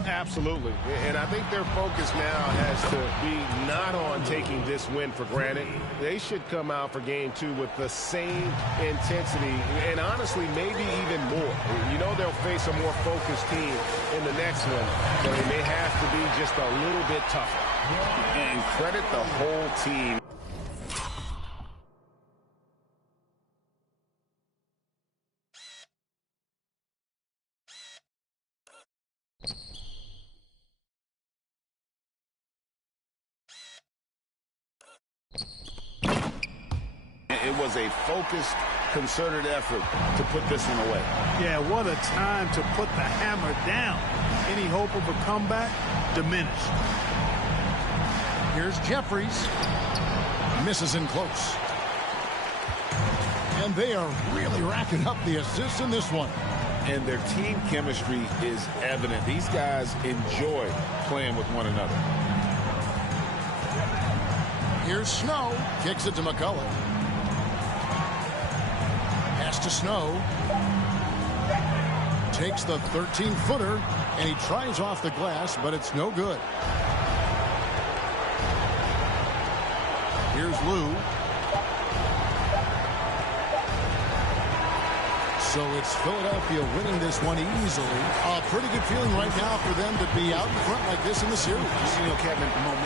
Absolutely. And I think their focus now has to be not on taking this win for granted. They should come out for game 2 with the same intensity and honestly maybe even more. You know they'll face a more focused team in the next one, but it may have to be just a little bit tougher. And credit the whole team. It was a focused, concerted effort to put this one away. Yeah, what a time to put the hammer down. Any hope of a comeback diminished. Here's Jeffries. Misses in close. And they are really racking up the assists in this one. And their team chemistry is evident. These guys enjoy playing with one another. Here's Snow. Kicks it to McCullough. Pass to Snow. Takes the 13-footer, and he tries off the glass, but it's no good. Here's Lou. So it's Philadelphia winning this one easily. A pretty good feeling right now for them to be out in front like this in the series. You know, Kevin, momentum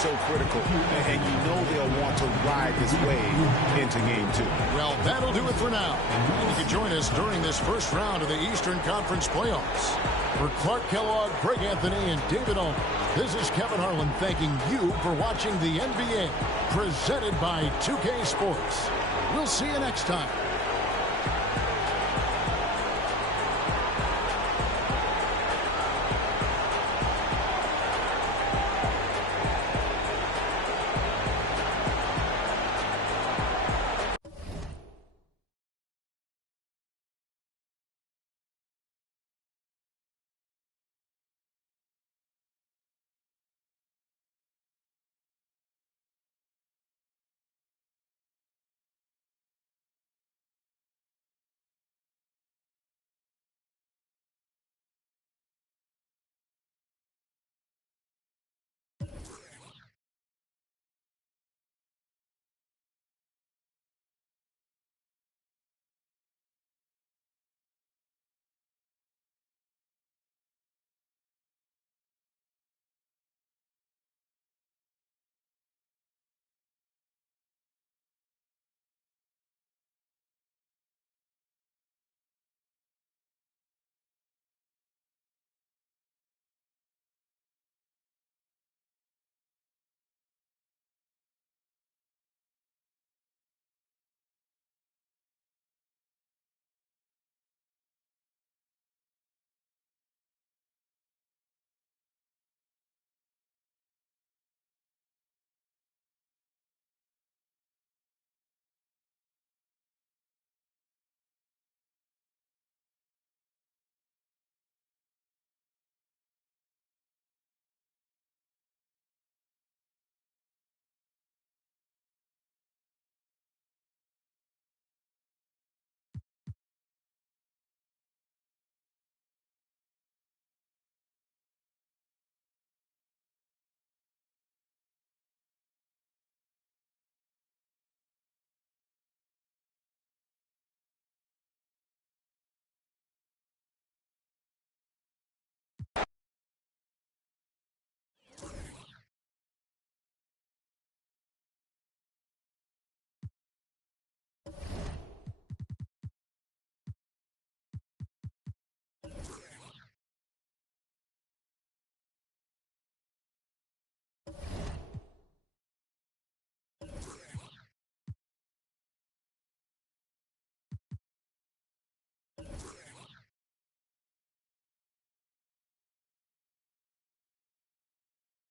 so critical. And you know they'll want to ride this wave into game 2. Well, that'll do it for now. And you can join us during this first round of the Eastern Conference playoffs. For Clark Kellogg, Greg Anthony, and David Owen, this is Kevin Harlan thanking you for watching the NBA, presented by 2K Sports. We'll see you next time.